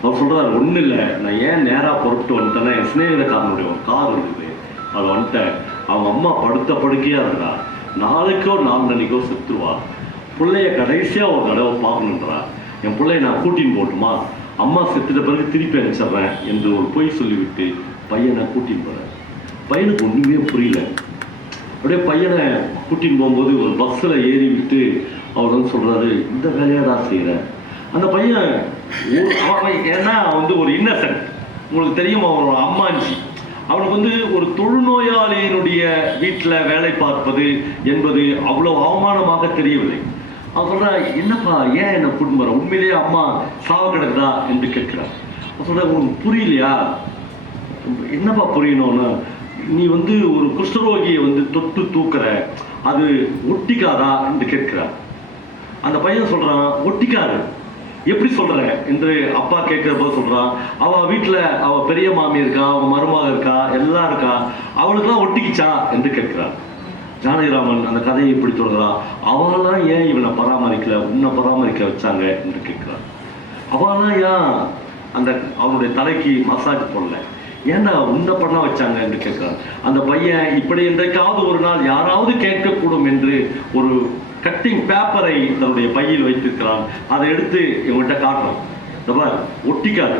அவர் சொல்கிறார், ஒன்றும் இல்லை, நான் ஏன் நேராக புறப்பட்டு வந்துட்டேன்னா என் சிநேகிதக்காரனுடைய ஒரு கார் இருக்குது, அது வந்துட்டேன். அவங்க அம்மா படுத்த படுக்கையாக இருந்தா, நாளைக்கோ 4 மணிக்கோ செத்துருவா, பிள்ளைய கடைசியாக ஒரு தடவை பார்க்கணுன்றா, என் பிள்ளைய நான் கூட்டின்னு போட்டுமா, அம்மா செத்துட்ட பிறகு திருப்பி அனுப்பிச்சிட்றேன் என்று ஒரு பொய் சொல்லிவிட்டு பையனை கூட்டின்னு போகிறேன். பையனுக்கு ஒன்றுமே புரியல. அப்படியே பையனை கூட்டின்னு போகும்போது ஒரு பஸ்ஸில் ஏறி விட்டு அவர் வந்து சொல்கிறாரு, இந்த வேலையாடா செய்கிறேன். அந்த பையன் ஏன்னா வந்து ஒரு இன்னசென்ட், உங்களுக்கு தெரியும், அவரோட அம்மாஞ்சி, அவனுக்கு வந்து ஒரு தொழுநோயாளியினுடைய வீட்டில் வேலை பார்ப்பது என்பது அவ்வளோ அவமானமாக தெரியவில்லை. அவன் சொல்கிறான், என்னப்பா ஏன் என்னை கூட்டின்னு போகிற, உண்மையிலேயே அம்மா சாவ கிடக்குதா என்று கேட்கிறான். அவன் சொல்கிற, உனக்கு புரியலையா? என்னப்பா புரியணும்னா, நீ வந்து ஒரு குஷ்டரோகியை வந்து தொட்டு தூக்குற, அது ஒட்டிக்காதா என்று கேட்கிறார். அந்த பையன் சொல்கிறான், ஒட்டிக்காது, எப்படி சொல்கிற என்று அப்பா கேட்குறப்ப சொல்கிறான், அவள் வீட்டில் அவள் பெரிய மாமி இருக்கா, அவள் மருமக இருக்கா, எல்லாம் இருக்கா, அவளுக்குலாம் ஒட்டிக்கிச்சா என்று கேட்கிறான். ஜானகிராமன் அந்த கதையை இப்படி சொல்கிறான், அவளாம் ஏன் இவனை பராமரிக்கல, உன்னை பராமரிக்க வச்சாங்க என்று கேட்கிறான். அவளாம் ஏன் அந்த அவனுடைய தலைக்கு மசாஜ் போடல, ஏன்னா உன்னை பண்ண வச்சாங்க என்று கேட்கிறான். அந்த பையன் இப்படி இன்றைக்காவது ஒரு நாள் யாராவது கேட்கக்கூடும் என்று ஒரு கட்டிங் பேப்பரை தன்னுடைய பையில் வைத்திருக்கிறான். அதை எடுத்து இவன்கிட்ட காட்டுறான். இந்த ஒட்டிக்காது.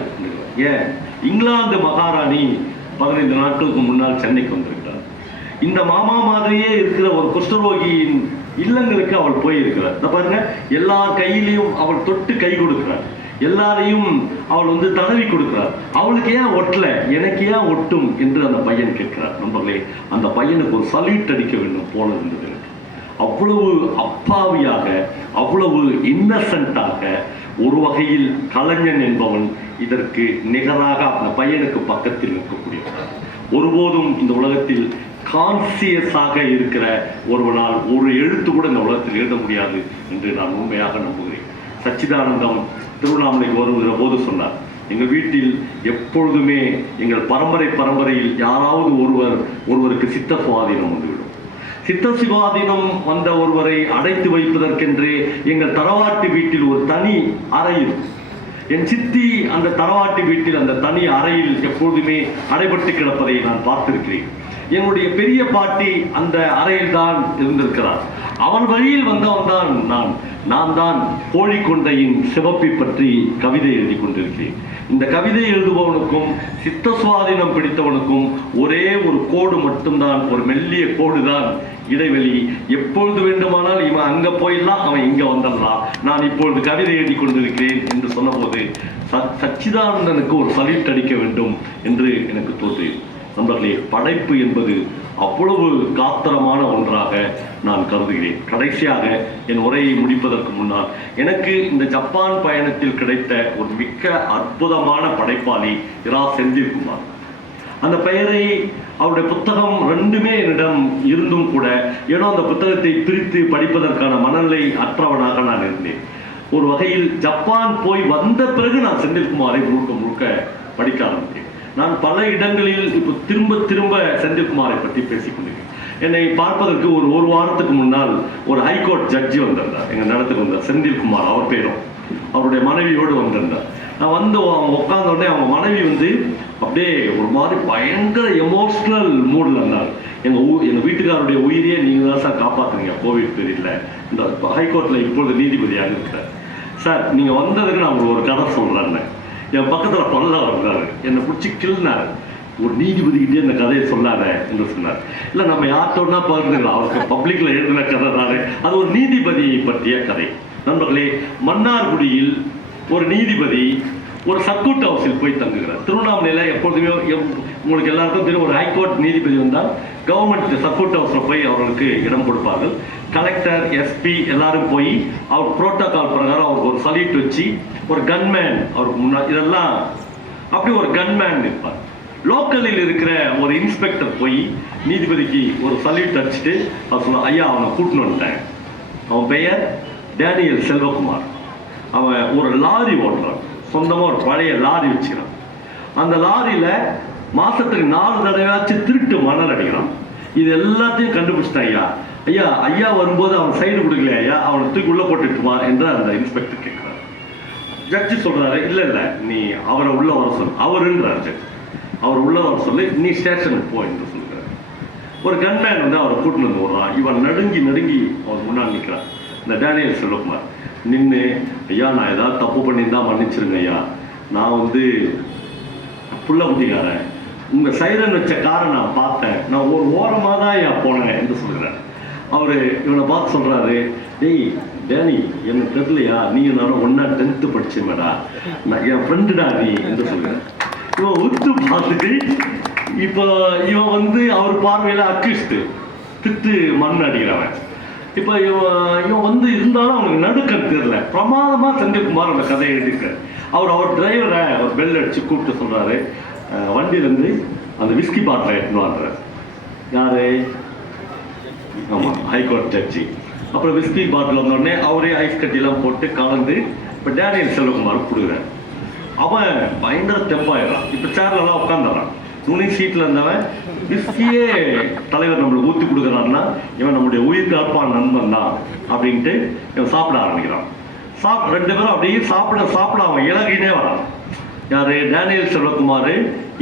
ஏன்? இங்கிலாந்து மகாராணி 15 நாட்களுக்கு முன்னால் சென்னைக்கு வந்திருக்கிறார். இந்த மாமா மாதிரியே இருக்கிற ஒரு குஷ்டரோகியின் இல்லங்களுக்கு அவள் போயிருக்கிறார். இந்த பாருங்க, எல்லார் கையிலையும் அவள் தொட்டு கை கொடுக்கிறார், எல்லாரையும் அவள் வந்து தடவி கொடுக்கிறார். அவளுக்கு ஏன் ஒட்டல, எனக்கு ஏன் ஒட்டும் என்று அந்த பையன் கேட்கிறார். நண்பர்களே, அந்த பையனுக்கு ஒரு சல்யூட் அடிக்க வேண்டும் போல இருந்தது. அவ்வளவு அப்பாவியாக, அவ்வளவு இன்னசென்ட்டாக, ஒரு வகையில் கலைஞன் என்பவன் இதற்கு நிகராக அந்த பையனுக்கு பக்கத்தில் நிற்கக்கூடியவன். ஒருபோதும் இந்த உலகத்தில் கான்சியஸாக இருக்கிற ஒருவனால் ஒரு எழுத்து கூட இந்த உலகத்தில் எழுத முடியாது என்று நான் உண்மையாக நம்புகிறேன். சச்சிதானந்தம் திருவண்ணாமலைக்கு வருகிற போது சொன்னார், எங்கள் வீட்டில் எப்பொழுதுமே எங்கள் பரம்பரையில் யாராவது ஒருவருக்கு சித்த சுவாதீனம் வந்துவிடும். சித்த சுவாதீனம் வந்த ஒருவரை அடைத்து வைப்பதற்கென்று எங்கள் தரவாட்டு வீட்டில் ஒரு தனி அறை இருக்கும். என் சித்தி அந்த தரவாட்டு வீட்டில் அந்த தனி அறையில் எப்பொழுதுமே அடைபட்டு கிடப்பதை நான் பார்த்திருக்கிறேன். என்னுடைய பெரிய பாட்டி அந்த அறையில் தான் இருந்திருக்கிறார். அவன் வழியில் வந்தவன் தான் நான் தான் கோழிக்கொண்டையின் சிவப்பை பற்றி கவிதை எழுதி கொண்டிருக்கிறேன். இந்த கவிதை எழுதுபவனுக்கும் சித்த சுவாதீனம் பிடித்தவனுக்கும் ஒரே ஒரு கோடு மட்டும்தான், ஒரு மெல்லிய கோடு தான் இடைவெளி. எப்பொழுது வேண்டுமானால் இவன் அங்க போயிடலாம், அவன் இங்க வந்துடலாம். நான் இப்பொழுது கவிதை எழுதி கொண்டிருக்கிறேன் என்று சொன்னபோது சச்சிதானந்தனுக்கு ஒரு சல்யூட் அடிக்க வேண்டும் என்று எனக்கு தோன்றியது. நண்பர்களே, படைப்பு என்பது அவ்வளவு காத்திரமான ஒன்றாக நான் கருதுகிறேன். கடைசியாக என் உரையை முடிப்பதற்கு முன்னால், எனக்கு இந்த ஜப்பான் பயணத்தில் கிடைத்த ஒரு மிக்க அற்புதமான படைப்பாளி இரா செந்தில்குமார். அந்த பெயரை, அவருடைய புத்தகம் 2மே என்னிடம் இருந்தும் கூட ஏனோ அந்த புத்தகத்தை பிரித்து படிப்பதற்கான மனநிலை அற்றவனாக நான் இருந்தேன். ஒரு வகையில் ஜப்பான் போய் வந்த பிறகு நான் செந்தில்குமாரை முழுக்க படிக்க ஆரம்பித்தேன். நான் பல இடங்களில் இப்போ திரும்ப செந்தில்குமாரை பற்றி பேசிக்கொண்டிருக்கேன். என்னை பார்ப்பதற்கு ஒரு வாரத்துக்கு முன்னால் ஒரு ஹைகோர்ட் ஜட்ஜி வந்திருந்தார், எங்கள் நடத்துக்கு வந்தார். செந்தில்குமார் அவர் பேரும், அவருடைய மனைவியோடு வந்திருந்தார். நான் வந்து அவங்க உட்கார்ந்த உடனே அவங்க மனைவி வந்து அப்படியே ஒரு மாதிரி பயங்கர எமோஷ்னல் மூடில் இருந்தார். எங்கள் வீட்டுக்காரருடைய உயிரியே நீங்கள் தான் சார் காப்பாற்றுறீங்க கோவிட் பீரியடில், இந்த ஹைகோர்ட்டில் இப்பொழுது நீதிபதியாக இருக்கிறார் சார், நீங்கள் வந்ததுக்கு நான் உங்களுக்கு ஒரு கதை சொல்கிறேன்னு. என் பக்கத்தில் பல்ல வர்றாரு, என்னை பிடிச்சி கிள்னார். ஒரு நீதிபதிக்கிட்டே இந்த கதையை சொல்லாத என்று சொன்னார். இல்லை, நம்ம யார்த்தோடனா பகிர்ந்துக்கலாம், அவருக்கு பப்ளிக்கில் எழுதின கதை தானே, அது ஒரு நீதிபதியை பற்றிய கதை. நண்பர்களே, மன்னார்குடியில் ஒரு நீதிபதி ஒரு சர்க்யூட் ஹவுஸில் போய் தங்குகிறார். திருவண்ணாமலையில் எப்பொழுதுமே உங்களுக்கு எல்லாருக்கும் தெரியும், ஒரு ஹைகோர்ட் நீதிபதி வந்தால் கவர்மெண்ட் சர்க்யூட் ஹவுஸில் போய் அவர்களுக்கு இடம் கொடுப்பார்கள். கலெக்டர், எஸ்பி எல்லாரும் போய் அவர் புரோட்டோகால் பிரகாரம் அவருக்கு ஒரு சல்யூட் வச்சு, ஒரு கன்மேன் அவருக்கு முன்னாடி, இதெல்லாம் அப்படி ஒரு கன்மேன் இருப்பார். லோக்கலில் இருக்கிற ஒரு இன்ஸ்பெக்டர் போய் நீதிபதிக்கு ஒரு சல்யூட் அடிச்சுட்டு அவர் சொன்ன, ஐயா அவனை கூட்டின்னு வந்துட்டேன், அவன் பெயர் டேனியல் செல்வகுமார், அவன் ஒரு லாரி ஓட்டுறான், சொந்தமாக ஒரு பழைய லாரி வச்சுக்கிறான். அந்த லாரியில் மாதத்துக்கு 4 தடவையாச்சும் திருட்டு மணல் அடிக்கிறான். இது எல்லாத்தையும் கண்டுபிடிச்சிட்டேன் ஐயா. ஐயா ஐயா வரும்போது அவன் சைடு கொடுக்கலையா ஐயா, அவனை தூக்கி உள்ள போட்டுட்டுமா என்று அந்த இன்ஸ்பெக்டர் கேட்கிறார். ஜட்ஜி சொல்றாரு, இல்லை இல்லை நீ அவரை உள்ள வர சொல். அவருன்றார் ஜட்ஜ். அவர் உள்ள வர சொல்லி நீ ஸ்டேஷனுக்கு போ என்று சொல்கிறார். ஒரு கன்மேன் வந்து அவரை கூட்டின்னு வந்து விடுறான். இவன் நடுங்கி அவர் முன்னாடி நிற்கிறான். இந்த டேனியல் செல்வகுமார் நின்று, ஐயா நான் ஏதாவது தப்பு பண்ணியிருந்தா மன்னிச்சிருங்க ஐயா, நான் வந்து புள்ள குட்டிக்காரன், உங்கள் சைரன் வச்ச காரை நான் பார்த்தேன், நான் ஒரு ஓரமாக தான் ஐயா போனேன் என்று சொல்கிறார். அவர் இவனை பார்த்து சொல்கிறாரு, டேய் டேனி எனக்கு தெரியலையா, நீங்கள் நானும் ஒன்றா 10th படிச்சேன்டா, நான் என் ஃப்ரெண்டுடா நீ என்று சொல்கிறேன். இவன் உத்து பார்த்துட்டு இப்போ இவன் வந்து அவர் பார்வையில் அக்யூஸ்டு, திட்டு மண் அடிக்கிறவன். இப்போ இவன் வந்து இருந்தாலும் அவனுக்கு நடுக்கம் தெரியல. பிரமாதமாக செந்தில்குமார் அந்த கதையை எழுதியிருக்காரு. அவர் டிரைவரை அவர் பெல் அடித்து கூப்பிட்டு சொல்கிறாரு, வண்டியிலேருந்து அந்த விஸ்கி பாட்டில் எடுத்துன்னு வாங்குறாரு. யார்? ஆமாம், ஹைகோர்ட் ஜட்ஜி. அப்புறம் விஸ்கி பாட்டில் வந்தோடனே அவரே ஐஸ் கட்டிலாம் போட்டு கலந்து இப்போ டேனியல் செல்வகுமார் கொடுக்குறாரு. அவன் பயங்கர தெம்பாயிடறான். இப்போ சேர்லலாம் உட்காந்துறான். நுனி சீட்டில் இருந்தவன் விஸ்கியே தலைவர் நம்மளுக்கு ஊற்றி கொடுக்குறாருன்னா இவன் நம்முடைய உயிர் காப்பான் நண்பன் தான் அப்படின்ட்டு இவன் சாப்பிட ஆரம்பிக்கிறான். ரெண்டு பேரும் அப்படியே சாப்பிட அவன் இலகினே வரான். யாரு? டேனியல் செல்வகுமார்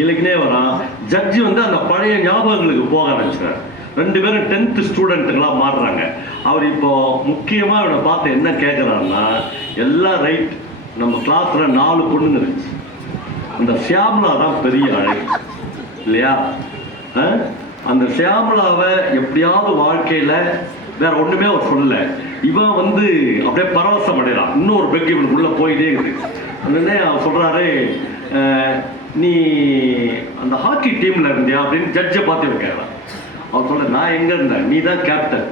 இலகினே வரான். ஜட்ஜி வந்து அந்த பழைய ஞாபகங்களுக்கு போக ஆரம்பிச்சார். ரெண்டு பேரும் 10th ஸ்டூடெண்ட்டுங்களாம் மாறுறாங்க. அவர் இப்போ முக்கியமாக இவனை பார்த்து என்ன கேட்குறாருன்னா, எல்லாம் ரைட், நம்ம கிளாஸில் 4 பொண்ணுங்க இருந்துச்சு, அந்த சியாமலா தான் பெரிய அழகு இல்லையா? அந்த சியாமலாவை எப்படியாவது வாழ்க்கையில் வேற ஒன்றுமே அவர் சொல்லல. இவன் வந்து அப்படியே பரவசம் அடைகிறான். இன்னொரு பெக் இவனுக்கு உள்ளே போயிட்டே இருக்குது. உடனே அவன் சொல்கிறாரு, நீ அந்த ஹாக்கி டீமில் இருந்தியா அப்படின்னு ஜட்ஜை பார்த்து கேட்குறான். அவன் சொல்ல, நான் எங்கே இருந்தேன், நீ தான் கேப்டன்,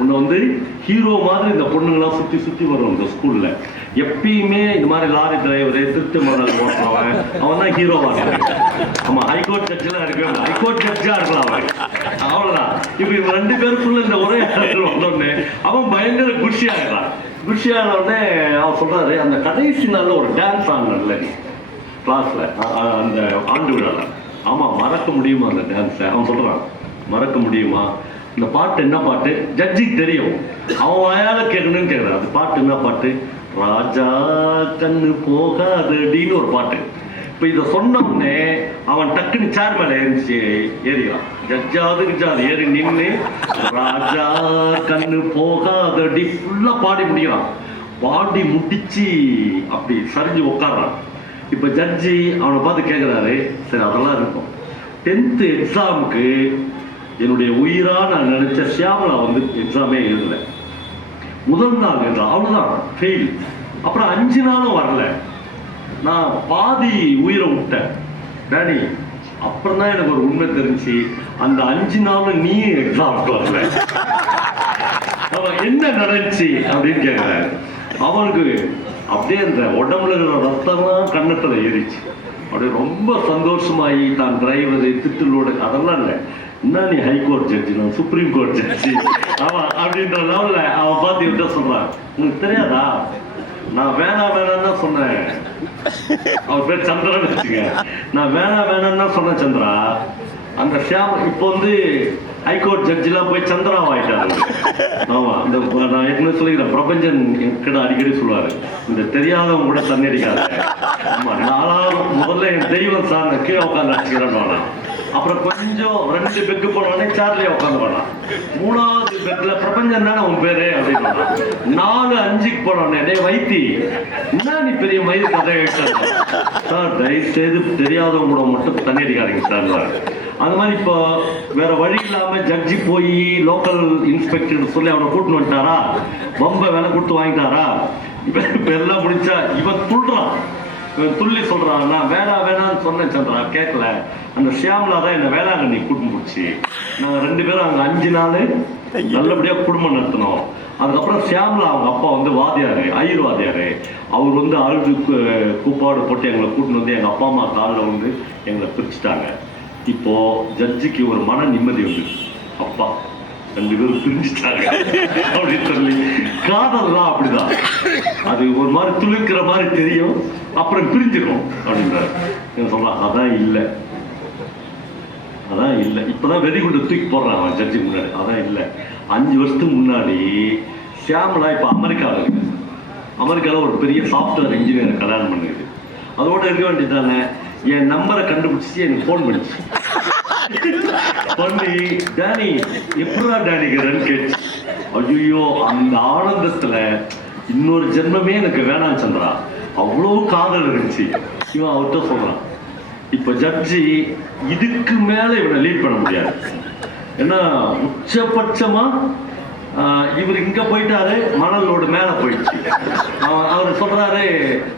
உன்னை வந்து ஹீரோ மாதிரி இந்த பொண்ணுங்களாம் சுற்றி வரும் இந்த ஸ்கூலில். எப்பயுமே இந்த மாதிரி லாரி டிரைவரு, திருட்டு மாடல் ஓட்டுறவன், அவன் தான் ஹீரோவாக இருக்கான். ஆமாம், ஹைகோர்ட் ஜட்ஜெலாம் இருக்கவே, ஹைகோர்ட் ஜட்ஜாக இருக்கலாம் அவன். அவ்வளோதான். இப்போ இவங்க 2 பேருக்குள்ள இந்த ஒரே வந்தோடனே அவன் பயங்கர குஷியாகிறான். குஷியான உடனே அவன் சொல்கிறாரு, அந்த கடைசி நாளில் ஒரு டான்ஸ் ஆனல நீ கிளாஸில், அந்த ஆண்டு விழாவில். ஆமாம், மறக்க முடியுமா அந்த டான்ஸை? அவன் சொல்கிறான், மறக்க முடியுமா? இந்த பாட்டு என்ன பாட்டு? ஜட்ஜிக்கு தெரியும், அவன் வாயால கேட்கணும்னு கேட்குறான். அந்த பாட்டு என்ன பாட்டு? ராஜா கண்ணு போகாதடின்னு ஒரு பாட்டு. இப்போ இதை சொன்னோடனே அவன் டக்குன்னு சேர் மேலே ஏறிக்கிறான். ஜட்ஜாவது ஏறி நின்று ராஜா கண்ணு போகாதடி ஃபுல்லாக பாடி முடிக்கிறான். பாடி முடிச்சு அப்படி சரிஞ்சு உட்காடுறான். இப்போ ஜட்ஜி அவனை பார்த்து கேட்குறாரு, சரி அதெல்லாம் இருக்கும், 10th எக்ஸாமுக்கு என்னுடைய உயிராக நான் நினைச்ச சியாமலா வந்து எக்ஸாமே எழுதலை. முதல் நாள் என்றான், அவ்வளோதான் ஃபெயில். அப்புறம் 5 நாளும் வரல. நான் பாதி உயிரை விட்டேன் டேனி. அப்புறம் தான் எனக்கு ஒரு உண்மை தெரிஞ்சு, அந்த 5 நாளும் நீ எக்ஸாமுக்கு வரல. அவன் என்ன நடந்துச்சு அப்படின்னு கேட்குறேன். அவனுக்கு அப்படியே அந்த உடம்புல இருக்கிற ரத்தம்லாம் கண்ணத்தில் ஏறிச்சு. அப்படியே ரொம்ப சந்தோஷமாயி தான் டிரைவரு திட்டுலோட அதெல்லாம் இல்லை, என்ன நீ ஹைகோர்ட் ஜட்ஜி, நான் சுப்ரீம் கோர்ட் ஜட்ஜி அவன் அப்படின்ற லெவலில் அவன் பார்த்து விட்ட சொல்கிறான். உங்களுக்கு தெரியாதா, நான் வேணாம் தான் சொன்னேன். அவர் பேர் சந்திரன் வச்சுங்க. நான் வேணாம் தான் சொன்னேன் சந்திரா. அந்த ஷியாம் இப்போ வந்து ஹைகோர்ட் ஜட்ஜிலாம் போய் சந்திராவ் ஆகிட்டாரு. ஆமாம், இந்த நான் ஏற்கனவே சொல்லிக்கிறேன், பிரபஞ்சன் என்கிட்ட அடிக்கடி சொல்லுவார், இந்த தெரியாதவங்க கூட தண்ணி அடிக்காத. ஆமாம், 4வது முதல்ல என் தெய்வம் சார்ந்த கீழே உட்காந்து அடிச்சுக்கிறேன்னு. அப்புறம் கொஞ்சம் 2 பெக்கு போனோடனே சேர்லேயே உட்காந்து போனான். 3வது பெக்கில் பிரபஞ்சன் தானே உன் பேரு அப்படின்னு 4, 5க்கு போனோடனே, டே வைத்தி என்ன நீ பெரிய மயில் கதை சார், தயவுசெய்து தெரியாதவங்க கூட மட்டும் தண்ணி அடிக்காதீங்க சார். அந்த மாதிரி இப்போ வேற வழி இல்லாமல் ஜட்ஜி போய் லோக்கல் இன்ஸ்பெக்டர் சொல்லி அவனை கூட்டின்னு வந்துட்டாரா, பம்பை விலை கொடுத்து வாங்கிட்டாரா. இப்போ எல்லாம் முடிச்சா இவன் துள்றான். இவன் துள்ளி சொல்றான், நான் வேணான்னு சொன்னேன் சந்திரா, கேட்கல. அந்த ஷியாமலா தான் என்ன வேளாங்கண்ணி கூட்டின்னு போச்சு. நாங்கள் 2 பேரும் அங்கே 5 நாள் நல்லபடியாக குடும்பம் நடத்தினோம். அதுக்கப்புறம் ஷியாமலா அவங்க அப்பா வந்து வாத்தியார், ஐயர் வாத்தியார். அவர் வந்து அழுது கூப்பாடு போட்டு எங்களை கூட்டின்னு வந்து எங்கள் அப்பா அம்மா காலில் வந்து எங்களை பிரிச்சுட்டாங்க. இப்போ ஜட்ஜிக்கு ஒரு மன நிம்மதி உண்டு, அப்பா 2 பேரும் பிரிஞ்சுட்டாங்க அப்படின்னு சொல்லி. காதல்லாம் அப்படிதான், அது ஒரு மாதிரி துளிக்கிற மாதிரி தெரியும், அப்புறம் பிரிஞ்சிடும் அப்படின்றாரு. சொல்றான், அதான் இல்லை, அதான் இல்லை. இப்போதான் வெடிகுண்டு தூக்கி போடுறான் அவன் ஜட்ஜி முன்னாடி. அதான் இல்லை. 5 வருஷத்துக்கு முன்னாடி ஷியாமலா இப்போ அமெரிக்காவில் இருக்கு. அமெரிக்காவில் ஒரு பெரிய சாஃப்ட்வேர் இன்ஜினியரை கல்யாணம் பண்ணுது. அதோட இருக்க வேண்டியதானே, என் நம்பரை கண்டுபிடிச்சி எனக்கு ஃபோன் பண்ணிச்சு. பண்ணி டேனி எப்படா டேனிக்கிறேன்னு கேட்டு, ஐயோ அந்த ஆனந்தத்தில் இன்னொரு ஜென்மமே எனக்கு வேணாம் சந்திரா, அவ்வளோ காதல் இருந்துச்சு. இவன் அவர்கிட்ட சொல்கிறான். இப்போ ஜட்ஜி இதுக்கு மேலே இவனை லீட் பண்ண முடியாது. ஏன்னா உச்சபட்சமாக இவர் இங்கே போயிட்டாரு, மணலோடு மேலே போயிடுச்சு. அவர் சொல்கிறாரு,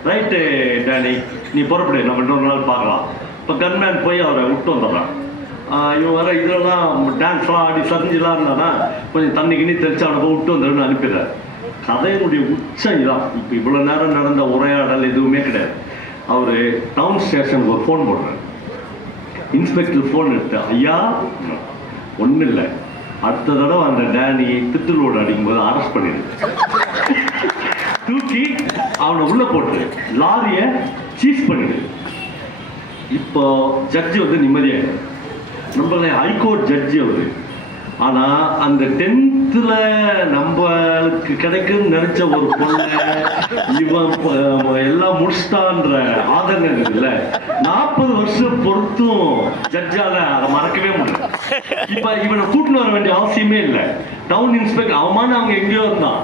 ரைட்டு டேனி நீ புறப்படு, நம்ம இன்னொரு நாள் பார்க்கலாம். இப்போ கன்மேன் போய் அவரை விட்டு வந்துடுறான். இவன் வர இதெல்லாம் டான்ஸ்லாம் ஆடி சரிஞ்சுலாம் இருந்தானா கொஞ்சம் தண்ணி கிண்ணி தெளிச்சு அவனை போய் விட்டு வந்துடுன்னு அனுப்பிடுறாரு. கதையினுடைய உச்சம் இதான். இப்போ இவ்வளோ நேரம் நடந்த உரையாடல் எதுவுமே கிடையாது. அவர் டவுன் ஸ்டேஷனுக்கு ஒரு ஃபோன் போடுறாரு. இன்ஸ்பெக்டர் ஃபோன் எடுத்து, ஐயா ஒன்றும் இல்லை, அடுத்த தடவை அந்த டேனி திட்டுலோடு அடிக்கும்போது அரெஸ்ட் பண்ணிடு, தூக்கி அவனை உள்ள போட்டு லாரியை சீஸ் பண்ணிடு. இப்போ ஜட்ஜி வந்து நிம்மதியாக நம்மள ஹைகோர்ட் ஜட்ஜி அவரு. ஆனால் அந்த 10th நம்மளுக்கு கிடைக்குன்னு நினைச்ச ஒரு பொண்ணை இவன் எல்லாம் முடிச்சிட்டான்ற ஆதங்கம் இல்லை. 40 வருஷம் பொறுத்தும் ஜட்ஜால அதை மறக்கவே முடியல. இப்போ இவனை கூட்டின்னு வர வேண்டிய அவசியமே இல்லை. டவுன் இன்ஸ்பெக்டர் அவமான அவங்க எங்கேயோ இருந்தான்.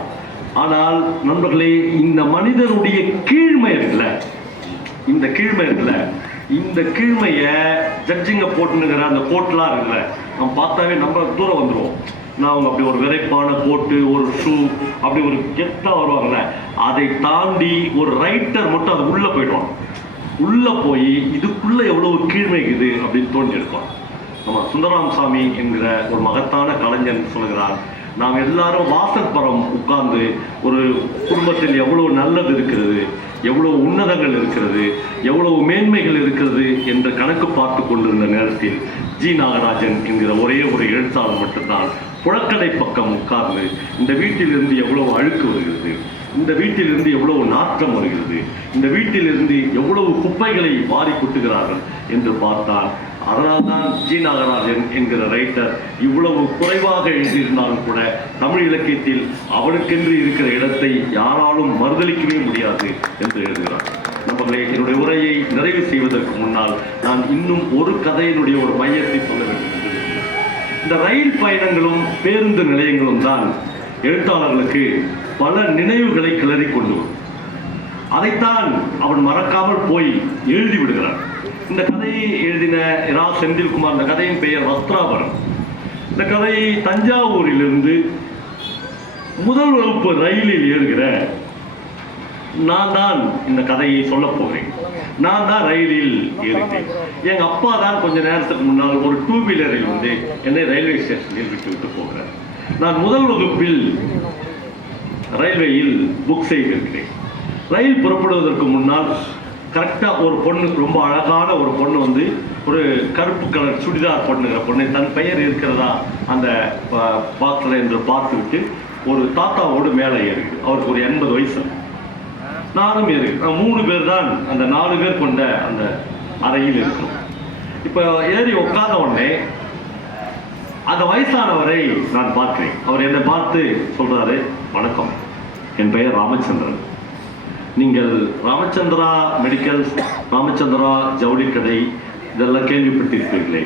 ஆனால் நண்பர்களே, இந்த மனிதனுடைய கீழ்மை இருக்குல்ல, இந்த கீழ்மை இருக்குல்ல, இந்த கீழ்மையை ஜட்ஜிங்க போட்டுங்கிற அந்த கோட்லாம் இருக்குல்ல, நம்ம பார்த்தாவே நம்ம தூரம் வந்துடுவோம். நான் அவங்க அப்படி ஒரு விரைப்பான கோட்டு, ஒரு ஷூ, அப்படி ஒரு கெத்தாக வருவாங்கல்ல, அதை தாண்டி ஒரு ரைட்டர் மட்டும் அது உள்ளே போயிடுவான். உள்ளே போய் இதுக்குள்ளே எவ்வளோ கீழ்மை இருக்குது அப்படின்னு தோண்டி எடுப்பான். நம்ம சுந்தரராமசாமி என்கிற ஒரு மகத்தான கலைஞன் சொல்கிறார், நாம் எல்லாரும் வாசற்புறம் உட்கார்ந்து ஒரு குடும்பத்தில் எவ்வளவு நல்லது இருக்கிறது, எவ்வளவு உன்னதங்கள் இருக்கிறது, எவ்வளவு மேன்மைகள் இருக்கிறது என்று கணக்கு பார்த்து கொண்டிருந்த நேரத்தில் ஜி நாகராஜன் என்கிற ஒரே ஒரு எழுத்தாளர் மட்டும்தான் புழக்கடை பக்கம் உட்கார்ந்து இந்த வீட்டிலிருந்து எவ்வளவு அழுக்கு வருகிறது, இந்த வீட்டிலிருந்து எவ்வளவு நாற்றம் வருகிறது, இந்த வீட்டிலிருந்து எவ்வளவு குப்பைகளை வாரி கொட்டுகிறார்கள் என்று பார்த்தால், அதனால்தான் ஜி நாகராஜன் என்கிற ரைட்டர் இவ்வளவு குறைவாக எழுதியிருந்தாலும் கூட தமிழ் இலக்கியத்தில் அவனுக்கென்று இருக்கிற இடத்தை யாராலும் மறுதளிக்கவே முடியாது என்று எழுதுகிறார். நம்மளே, என்னுடைய உரையை நிறைவு செய்வதற்கு முன்னால் நான் இன்னும் ஒரு கதையினுடைய ஒரு மையத்தை சொல்ல வேண்டும். இந்த ரயில் பயணங்களும் பேருந்து நிலையங்களும் தான் எழுத்தாளர்களுக்கு பல நினைவுகளை கிளறி கொண்டு வரும். அதைத்தான் அவன் மறக்காமல் போய் எழுதி விடுகிறான். இந்த கதையை எழுதின இரா செந்தில்குமார், இந்த கதையின் பெயர் வஸ்திராபரம். இந்த கதை தஞ்சாவூரிலிருந்து முதல் வகுப்பு ரயிலில் ஏறுகிற நான் தான் இந்த கதையை சொல்ல போகிறேன். நான் தான் ரயிலில் ஏறிட்டேன். எங்கள் அப்பா தான் கொஞ்ச நேரத்துக்கு முன்னால் ஒரு 2 வீலரில் வந்து என்னை ரயில்வே ஸ்டேஷனில் விட்டு போகிறார். நான் முதல் வகுப்பில் ரயில்வேயில் புக் செய்திருக்கிறேன். ரயில் புறப்படுவதற்கு முன்னால் கரெக்டாக ஒரு பொண்ணு, ரொம்ப அழகான ஒரு பொண்ணு வந்து ஒரு கருப்பு கலர் சுடிதார் பொண்ணுங்கிற பொண்ணு தன் பெயர் இருக்கிறதா அந்த பாக்ஸில் என்று பார்த்துவிட்டு ஒரு தாத்தாவோடு மேலே ஏறுது. அவருக்கு ஒரு 80 வயசு. நானும் ஏறு. 3 பேர் தான் அந்த 4 பேர் கொண்ட அந்த அறையில் இருக்கணும். இப்போ ஏறி உட்கார்ந்த உடனே அந்த வயசானவரை நான் பார்க்கிறேன். அவர் என்னை பார்த்து சொல்றாரு, வணக்கம், என் பெயர் ராமச்சந்திரன். நீங்கள் ராமச்சந்திரா மெடிக்கல்ஸ், ராமச்சந்திரா ஜவுளி கடை இதெல்லாம் கேள்விப்பட்டிருப்பீர்களே,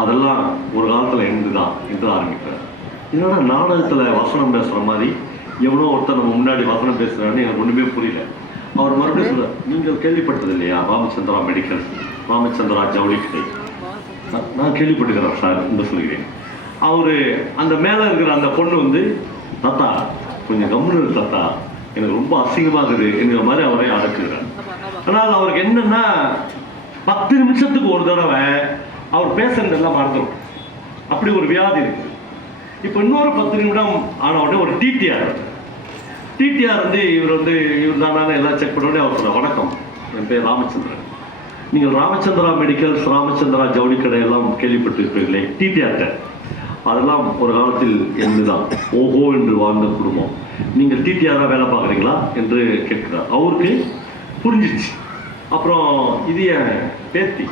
அதெல்லாம் ஒரு காலத்தில் இருந்துதான் என்று ஆரம்பிக்கிறார். இதனால நாடகத்தில் வசனம் பேசுகிற மாதிரி எவ்வளோ ஒருத்தர் நம்ம முன்னாடி வசனம் பேசுகிறான்னு எனக்கு ஒன்றுமே புரியல. அவர் மறுபடியும் சொல்கிறார், நீங்கள் கேள்விப்பட்டது இல்லையா ராமச்சந்திரா மெடிக்கல்ஸ், ராமச்சந்திரா ஜவுளி கடை? நான் கேள்விப்பட்டுக்கிறேன் சார் என்று சொல்கிறேன். அவர் அந்த மேலே இருக்கிற அந்த பொண்ணு வந்து, தாத்தா கொஞ்சம் கம்முன்னு தாத்தா, எனக்கு ரொம்ப அசிங்கமாகுது என்கிற மாதிரி அவரை அடக்குகிறார். ஆனால் அவருக்கு என்னன்னா 10 நிமிஷத்துக்கு ஒரு தடவை அவர் பேசுறதெல்லாம் மறந்துடும். அப்படி ஒரு வியாதி இருக்கு. இப்போ இன்னொரு 10 நிமிடம் ஆன உடனே ஒரு டிடிஆர் வந்து இவர் தானே எல்லாம் செக் பண்ண உடனே அவர் சொல்ற, வணக்கம், என் பேர் ராமச்சந்திரன். நீங்கள் ராமச்சந்திரா மெடிக்கல்ஸ், ராமச்சந்திரா ஜவுளி கடை எல்லாம் கேள்விப்பட்டிருப்பீர்களே, டிடிஆர்ட்ட அதெல்லாம் ஒரு காலத்தில் இருந்துதான் ஓஹோ என்று வாழ்ந்த குடும்பம். நீங்கள் டிடிஆரா வேலை பார்க்குறீங்களா என்று கேட்கிறார். அவருக்கு புரிஞ்சிச்சு. அப்புறம் இது என் பேத்தி,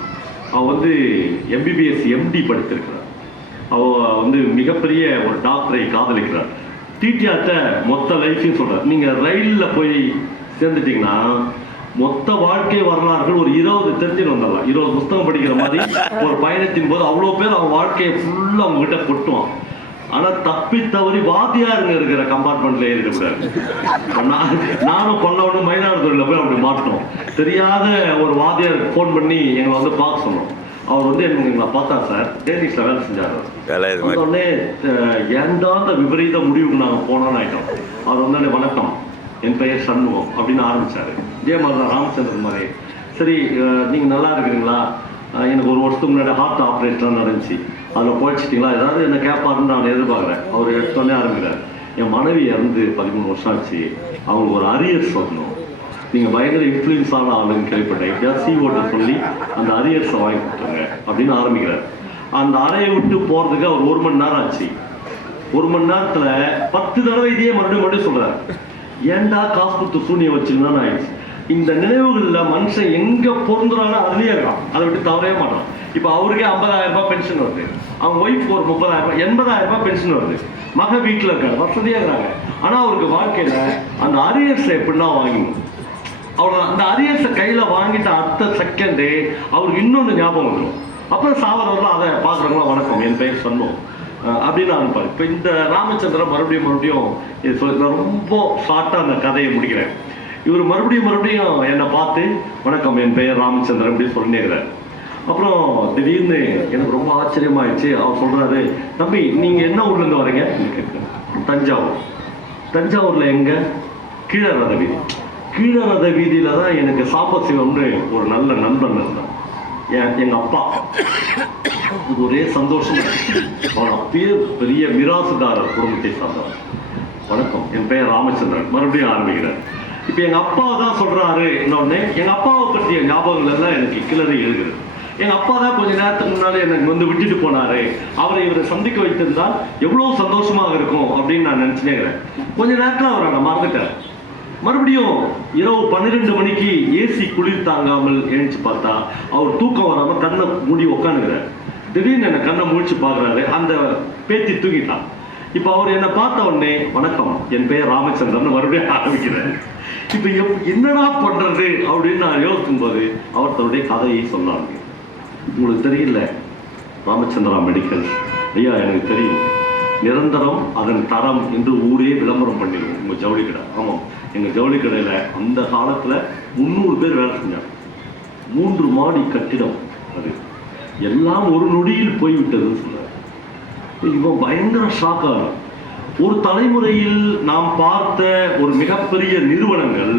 அவள் வந்து MBBS MD படித்திருக்கிறார். அவள் வந்து மிகப்பெரிய ஒரு டாக்டரை காதலிக்கிறார். டிடிஆர்ட்ட மொத்த லைஃபையும் சொல்கிறார். நீங்கள் ரயிலில் போய் சேர்ந்துட்டிங்கன்னா மொத்த வாழ்க்கை வரலாறுகள் ஒரு 20 தெரிஞ்சுன்னு வந்துடலாம். 20 புத்தகம் படிக்கிற மாதிரி ஒரு பயணத்தின் போது அவ்வளோ பேர் அவன் வாழ்க்கையை ஃபுல்லாக அவங்ககிட்ட கொட்டுவான். ஆனால் தப்பி தவறி வாத்தியாருங்க இருக்கிற கம்பார்ட்மெண்ட்ல ஏறிடக்கூடாது. நானும் கொல்லவனும் மயிலாடுதுறையில் போய் அப்படி மாட்டோம். தெரியாத ஒரு வாத்தியாருக்கு ஃபோன் பண்ணி எங்களை வந்து பார்க்க சொன்னோம். அவர் வந்து எங்களை பார்த்தா சார் டேனிஷில் வேலை செஞ்சார். உடனே ஏண்டா அந்த விபரீத முடிவுக்கு நாங்கள் போனோன்னு ஆகிட்டோம். அவர் வந்து வணக்கம், என் பெயர் சண்முகம் அப்படின்னு ஆரம்பித்தார். இதே மாதிரி தான் ராமச்சந்திரன் மாதிரி. சரி நீங்கள் நல்லா இருக்கிறீங்களா, எனக்கு ஒரு வருஷத்துக்கு முன்னாடி ஹார்ட் ஆப்ரேஷன்லாம் நடந்துச்சு, அதில் போயிடுச்சிட்டிங்களா, ஏதாவது என்ன கேட்பாருன்னு நான் எதிர்பார்க்குறேன். அவர் எடுத்தோடனே ஆரம்பிக்கிறார். என் மனைவி இறந்து 13 வருஷம் ஆச்சு, அவங்களுக்கு ஒரு அரியர்ஸ் வரணும், நீங்கள் பயங்கர இன்ஃப்ளூயன்ஸ் ஆன ஆளுன்னு கேள்விப்பட்டேன், எப்படியாவது CO சொல்லி அந்த அரியர்ஸை வாங்கி கொடுத்துருங்க அப்படின்னு ஆரம்பிக்கிறார். அந்த அறையை விட்டு போகிறதுக்கு அவர் 1 மணி நேரம் ஆச்சு. 1 மணி நேரத்தில் 10 தடவை இதே மறுபடியும் சொல்கிறார். ஏண்டா காசு கொடுத்து சூனியம் வச்சுருந்தான்னு ஆயிடுச்சு. இந்த நினைவுகளில் மனுஷன் எங்கே பொருந்துறாலும் அதுலேயே இருக்கான், அதை விட்டு தவறவே மாட்டான். இப்போ அவருக்கே 50,000 ரூபாய் பென்ஷன் வருது, அவங்க ஒய்ஃப் ஒரு 30,000 ரூபாய் 80,000 ரூபாய் பென்ஷன் வருது, மக வீட்டில் இருக்காங்க, வசதியாக இருக்கிறாங்க. ஆனால் அவருக்கு வாழ்க்கையில் அந்த அரியர்ஸை எப்படின்னா வாங்கிக்கணும். அவர் அந்த அரியர்ஸை கையில் வாங்கிட்ட அடுத்த செகண்டே அவருக்கு இன்னொன்று ஞாபகம் வந்துடும். அப்புறம் சாவரவர்கள் அதை பார்க்குறவங்களா வணக்கம், என் பெயர் சண்முகம் அப்படின்னு ஆரம்பிப்பார். இப்போ இந்த ராமச்சந்திரன் மறுபடியும் இது சொல்லி நான் ரொம்ப ஷார்ட்டாக அந்த கதையை முடிக்கிறேன். இவர் மறுபடியும் என்னை பார்த்து வணக்கம், என் பெயர் ராமச்சந்திரன் அப்படின்னு சொல்லினேங்கிறார். அப்புறம் திடீர்னு எனக்கு ரொம்ப ஆச்சரியமாயிடுச்சு. அவர் சொல்கிறாரு, தம்பி நீங்கள் என்ன ஊர்லேருந்து வரீங்க? தஞ்சாவூர். தஞ்சாவூரில் எங்கே? கீழரத வீதி. கீழரத வீதியில் தான் எனக்கு சாம்பசிவம்னு ஒரு நல்ல நண்பன் இருந்தான். எங்கள் அப்பா ஒரே சந்தோஷம். அவன் அப்பயே பெரிய மிராசுதாரர் குடும்பத்தை சார்ந்தவர். வணக்கம், என் பெயர் ராமச்சந்திரன் மறுபடியும் ஆரம்பிக்கிறார். இப்போ எங்கள் அப்பா தான் சொல்கிறாரு. இன்னொன்று எங்கள் அப்பாவை பற்றிய ஞாபகங்கள் எல்லாம் எனக்கு கிளறி எழுதுகிறது. எங்கள் அப்பா தான் கொஞ்சம் நேரத்துக்கு முன்னாலே எனக்கு வந்து விட்டுட்டு போனார், அவரை இவரை சந்திக்க வைத்திருந்தால் எவ்வளோ சந்தோஷமாக இருக்கும் அப்படின்னு நான் நினச்சினேங்கிறேன். கொஞ்ச நேரத்தில் அவர் அங்கே மறந்துட்டார். மறுபடியும் இரவு 12 மணிக்கு ஏசி குளிர் தாங்காமல் எழுந்துச்சு பார்த்தா அவர் தூக்கம் வராமல் கண்ணை மூடி உக்காந்துக்கிறார். திடீர்னு என்னை கண்ணை முழிச்சு பார்க்குறாரு. அந்த பேத்தி தூங்கிட்டான். இப்போ அவர் என்னை பார்த்த உடனே வணக்கம், என் பெயர் ராமச்சந்திரன் மறுபடியும் ஆரம்பிக்கிறார். இப்போ என்னடா பண்ணுறது அப்படின்னு நான் யோசிக்கும் போது அவர் தன்னுடைய கதையை சொன்னாங்க. உங்களுக்கு தெரியல, ராமச்சந்திரா மெடிக்கல்ஸ் ஐயா எனக்கு தெரியும், நிரந்தரம் அதன் தரம் என்று ஊரே விளம்பரம் பண்ணிடுவோம் உங்கள் ஜவுளி கடை. ஆமாம், எங்கள் ஜவுளி கடையில் அந்த காலத்தில் 300 பேர் வேலை செஞ்சாங்க. 3 மாடி கட்டிடம், அது எல்லாம் ஒரு நொடியில் போய்விட்டதுன்னு சொல்கிறார். இவன் பயங்கர ஷாக்காக. ஒரு தலைமுறையில் நாம் பார்த்த ஒரு மிகப்பெரிய நிறுவனங்கள்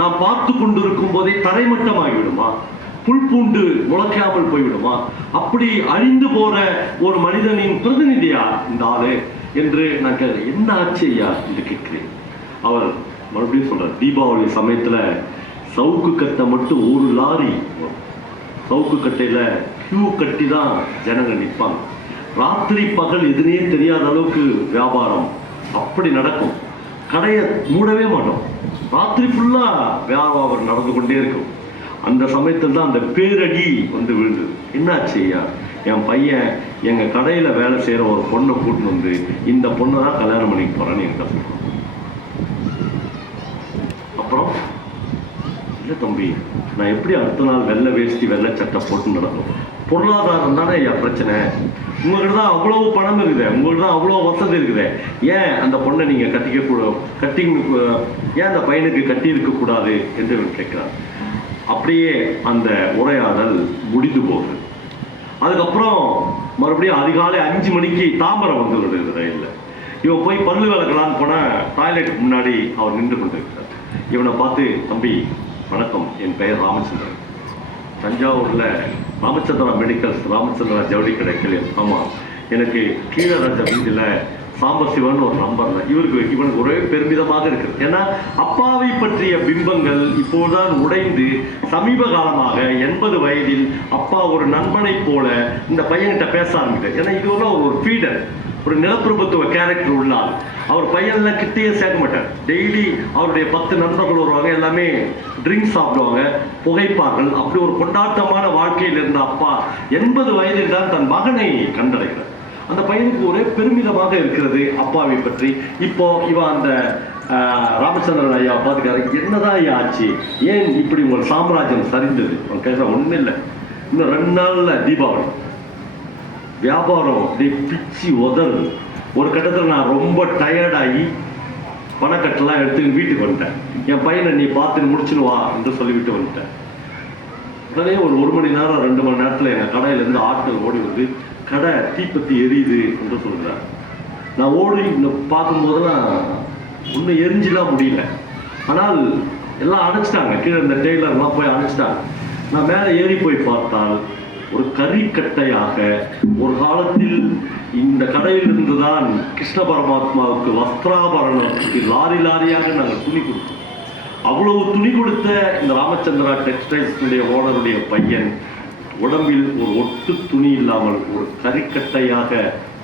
நாம் பார்த்து கொண்டிருக்கும் போதே தரைமட்டமாகிவிடுமா? புல் பூண்டு முளைக்காமல் போய்விடுமா? அப்படி அழிந்து போற ஒரு மனிதனின் பிரதிநிதியா இந்த ஆளு என்று நான் கேட்கிறேன். என்ன ஆச்சு ஐயா என்று கேட்கிறேன். அவர் மறுபடியும் சொல்றார், தீபாவளி சமயத்துல சவுக்கு கட்டை மட்டும் 1 லாரி சவுக்கு கட்டையில கியூ கட்டி தான் ஜனங்க நிற்பாங்க. ராத்திரி பகல் எதுனே தெரியாத அளவுக்கு வியாபாரம் அப்படி நடக்கும். கடையை மூடவே மாட்டோம், ராத்திரி ஃபுல்லா வியாபாரம் நடந்து கொண்டே இருக்கும். அந்த சமயத்தில் தான் அந்த பேரடி வந்து விழுந்தது. என்னாச்சு ஐயா? என் பையன் எங்கள் கடையில் வேலை செய்கிற ஒரு பொண்ணை கூட்டின்னு வந்து இந்த பொண்ணை தான் கல்யாணம் பண்ணிக்க போகிறேன்னு எனக்கு சொல்கிறோம். அப்புறம் இல்லை தம்பி, நான் எப்படி அடுத்த நாள் வெள்ளை வேஷ்டி வெள்ளை சட்டை போட்டு நடக்கும்? பொருளாதாரம் தானே ஐயா பிரச்சனை. உங்கள்கிட்ட தான் அவ்வளோ பணம் இருக்குது, உங்கள்கிட்ட தான் அவ்வளோ வசதி இருக்குது, ஏன் அந்த பொண்ணை நீங்கள் ஏன் அந்த பையனுக்கு கட்டி இருக்கக்கூடாது என்று கேட்குறார். அப்படியே அந்த உரையாடல் முடிந்து போகுது. அதுக்கப்புறம் மறுபடியும் அதிகாலை 5 மணிக்கு தாம்பரம் வந்து விடுகிறது ரயிலில். இவன் போய் பல்லு விளக்கலான்னு போனால் டாய்லெட்டுக்கு முன்னாடி அவர் நின்று கொண்டிருக்கிறார். இவனை பார்த்து, தம்பி வணக்கம், என் பெயர் ராமச்சந்திரன், தஞ்சாவூரில் ராமச்சந்திரா மெடிக்கல்ஸ் ராமச்சந்திரா ஜவுளி கிடைக்கல. ஆமாம், எனக்கு கீழராஜ வீதியில் சாம்பசிவன் ஒரு நம்பர் தான். இவனுக்கு ஒரே பெருமிதமாக இருக்குது. ஏன்னா அப்பாவை பற்றிய பிம்பங்கள் இப்போதுதான் உடைந்து சமீப காலமாக 80 வயதில் அப்பா ஒரு நண்பனை போல இந்த பையன்கிட்ட பேச ஆரம்பித்தார். ஏன்னா இது ஒரு ஃபீடர், ஒரு நிலப்பிரபுத்துவ கேரக்டர் உள்ளால். அவர் பையன்லாம் கிட்டேயே சேர்க்க மாட்டார். டெய்லி அவருடைய 10 நண்பர்கள் வருவாங்க, எல்லாமே ட்ரிங்க்ஸ் சாப்பிடுவாங்க, புகைப்பார்கள். அப்படி ஒரு கொண்டாட்டமான வாழ்க்கையில் இருந்த அப்பா 80 வயதில் தான் தன் மகனை கண்டடைகிறார். அந்த பையனுக்கு ஒரே பெருமிதமாக இருக்கிறது அப்பாவை பற்றி. இப்போ இவன் அந்த ராமச்சந்திரன் ஐயா பார்த்துக்காரு, என்னதான் ஐயா ஆச்சு, ஏன் இப்படி ஒரு சாம்ராஜ்யம் சரிந்தது? அவன் கேட்குற, ஒன்றும் இல்லை, இன்னும் 2 நாள்ல தீபாவளி, வியாபாரம் அப்படியே பிச்சு உதறது. ஒரு கட்டத்தில் நான் ரொம்ப டயர்டாகி பணக்கட்டெல்லாம் எடுத்துன்னு வீட்டுக்கு வந்துட்டேன். என் பையனை நீ பார்த்து முடிச்சுன்னு வா என்று சொல்லிவிட்டு வந்துட்டேன். உடனே ஒரு 1 மணி நேரம் 2 மணி நேரத்தில் எங்கள் கடையிலேருந்து ஆட்கள் ஓடி வந்து, கடை தீப்பத்தி எரியுது என்று சொல்கிறார். நான் ஓடி பார்க்கும்போதெல்லாம் ஒன்றும் எரிஞ்சுலாம் முடியல. ஆனால் எல்லாம் அடைச்சிட்டாங்க, கீழே இந்த டெய்லர்லாம் போய் அடைச்சிட்டாங்க. நான் மேலே ஏறி போய் பார்த்தால் ஒரு கறிக்கட்டையாக, ஒரு காலத்தில் இந்த கடையிலிருந்து தான் கிருஷ்ண பரமாத்மாவுக்கு வஸ்திராபரணத்துக்கு லாரி லாரியாக நாங்கள் துணி கொடுத்தோம். அவ்வளவு துணி கொடுத்த இந்த ராமச்சந்திரா டெக்ஸ்டைல்ஸுடைய ஓனருடைய பையன் உடம்பில் ஒரு ஒட்டு துணி இல்லாமல் ஒரு கறிக்கட்டையாக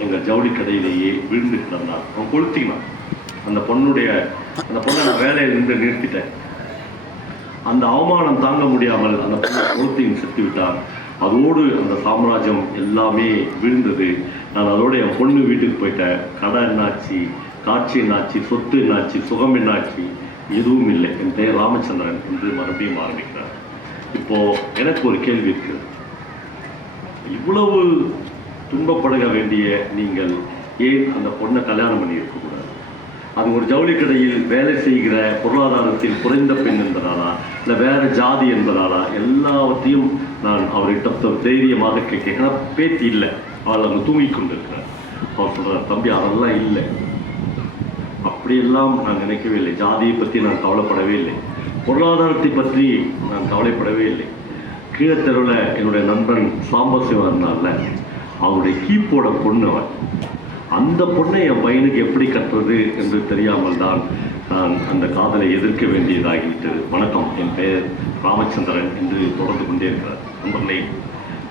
எங்கள் ஜவுளி கடையிலேயே விழுந்து கிடந்தார். அவன் கொளுத்தினான். அந்த பொண்ணை நான் வேலையை நிறுத்திட்டேன். அந்த அவமானம் தாங்க முடியாமல் அந்த பொண்ணை கொளுத்தின்னு செத்து விட்டார். அதோடு அந்த சாம்ராஜ்யம் எல்லாமே விழுந்தது. நான் அதோட என் பொண்ணு வீட்டுக்கு போயிட்டேன். கடை என்னாச்சு, காட்சி என்னாச்சு, சொத்து என்னாச்சு, சுகம் என்னாச்சு, எதுவும் இல்லை. என் பெயர் ராமச்சந்திரன் என்று மறுபடியும் ஆரம்பிக்கிறார். இப்போ எனக்கு ஒரு கேள்வி இருக்கு. இவ்வளவு துன்பப்பட வேண்டிய நீங்கள் ஏன் அந்த பொண்ணை கல்யாணம் பண்ணி இருக்கக்கூடாது? அது ஒரு ஜவுளி கடையில் வேலை செய்கிற பொருளாதாரத்தில் குறைந்த பெண் என்பதாலா, இல்லை வேற ஜாதி என்பதாலா? எல்லாவற்றையும் நான் அவர்கிட்ட தைரியமாக கேட்க, பேத்தி இல்லை, அவள் அங்கே தூங்கிக் கொண்டிருக்கிறார். அவர் சொல்றார், தம்பி அதெல்லாம் இல்லை, அப்படியெல்லாம் நான் நினைக்கவே இல்லை. ஜாதியை பற்றி நான் கவலைப்படவே இல்லை, பொருளாதாரத்தை பற்றி நான் கவலைப்படவே இல்லை. கீழத்தெருவில் என்னுடைய நண்பன் சாம்பசிவன் இருந்தார்ல, அவருடைய கீப்போட பொண்ணு அவன். அந்த பொண்ணை என் பையனுக்கு எப்படி கட்டுறது என்று தெரியாமல் தான் நான் அந்த காதலை எதிர்க்க வேண்டியதாகிவிட்டது. வணக்கம், என் பெயர் ராமச்சந்திரன் என்று தொடர்ந்து கொண்டே இருக்கிறார். நண்பர்களே,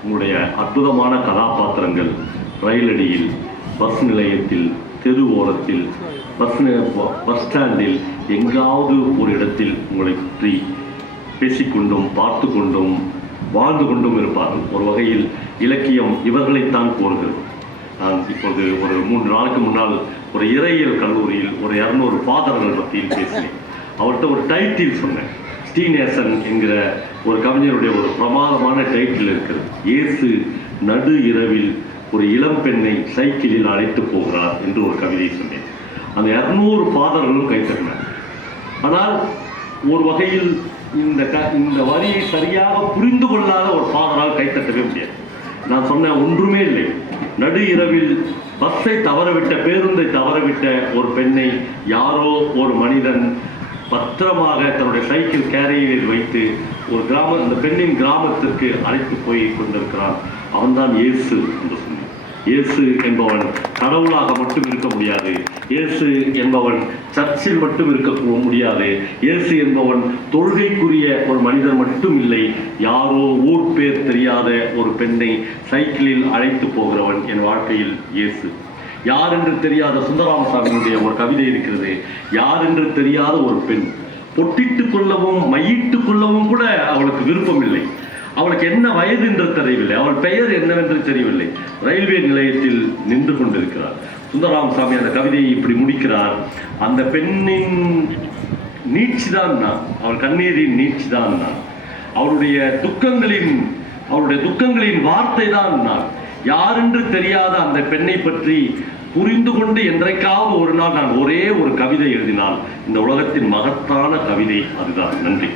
உங்களுடைய அற்புதமான கதாபாத்திரங்கள் ரயிலடியில், பஸ் நிலையத்தில், தெரு ஓரத்தில், பஸ் ஸ்டாண்டில், எங்காவது ஒரு இடத்தில் உங்களை பற்றி பேசிக்கொண்டும் பார்த்து கொண்டும் வாழ்ந்து கொண்டும் இருப்பார்கள். ஒரு வகையில் இலக்கியம் இவர்களைத்தான் கோருகிறது. நான் இப்போது ஒரு 3 நாளுக்கு முன்னால் ஒரு இறையியல் கல்லூரியில் ஒரு 200 ஃபாதர்கள் மத்தியில் பேசினேன். அவர்கிட்ட ஒரு டைட்டில் சொன்னேன். ஸ்டீனேசன் என்கிற ஒரு கவிஞருடைய ஒரு பிரமாதமான டைட்டில் இருக்கிறது. இயேசு நடு இரவில் ஒரு இளம் பெண்ணை சைக்கிளில் அழைத்து போகிறார் என்று ஒரு கவிதை சொன்னேன். அந்த 200 ஃபாதர்களும் கைத்தட்டினார். ஆனால் ஒரு வகையில் இந்த வரியை சரியாக புரிந்து கொள்ளாத ஒரு ஃபாதரால் கைத்தட்டவே முடியாது. நான் சொன்ன ஒன்றுமே இல்லை. நடு இரவில் பஸ்ஸை தவறவிட்ட, பேருந்தை தவறவிட்ட ஒரு பெண்ணை யாரோ ஒரு மனிதன் பத்திரமாக தன்னுடைய சைக்கிள் கேரியரில் வைத்து ஒரு அந்த பெண்ணின் கிராமத்திற்கு அழைத்து போய் கொண்டிருக்கிறான். அவன்தான் இயேசு என்று சொன்னான். இயேசு என்பவன் கடவுளாக மட்டும் இருக்க முடியாது. இயேசு என்பவன் சர்ச்சில் மட்டும் இருக்க முடியாது. இயேசு என்பவன் தொழுகைக்குரிய ஒரு மனிதன் மட்டும் இல்லை. யாரோ ஊர் பேர் தெரியாத ஒரு பெண்ணை சைக்கிளில் அழைத்து போகிறவன் என் வாழ்க்கையில் இயேசு. யார் என்று தெரியாத சுந்தராமசாமியுடைய ஒரு கவிதை இருக்கிறது. யார் என்று தெரியாத ஒரு பெண், பொட்டிட்டுக் கொள்ளவும் மையிட்டுக் கொள்ளவும் கூட அவளுக்கு விருப்பம் இல்லை. அவளுக்கு என்ன வயது என்று தெரியவில்லை, அவள் பெயர் என்னவென்று தெரியவில்லை. ரயில்வே நிலையத்தில் நின்று கொண்டிருக்கிறார். சுந்தரராமசாமி அந்த கவிதையை இப்படி முடிக்கிறார். அந்த பெண்ணின் நீட்சி தான் நான், அவள் கண்ணீரின் நீட்சி தான் நான், அவளுடைய துக்கங்களின் வார்த்தை தான் நான். யாரென்று தெரியாத அந்த பெண்ணை பற்றி புரிந்து கொண்டு என்றைக்காவது ஒரு நாள் நான் ஒரே ஒரு கவிதை எழுதினால் இந்த உலகத்தின் மகத்தான கவிதை அதுதான். நன்றி.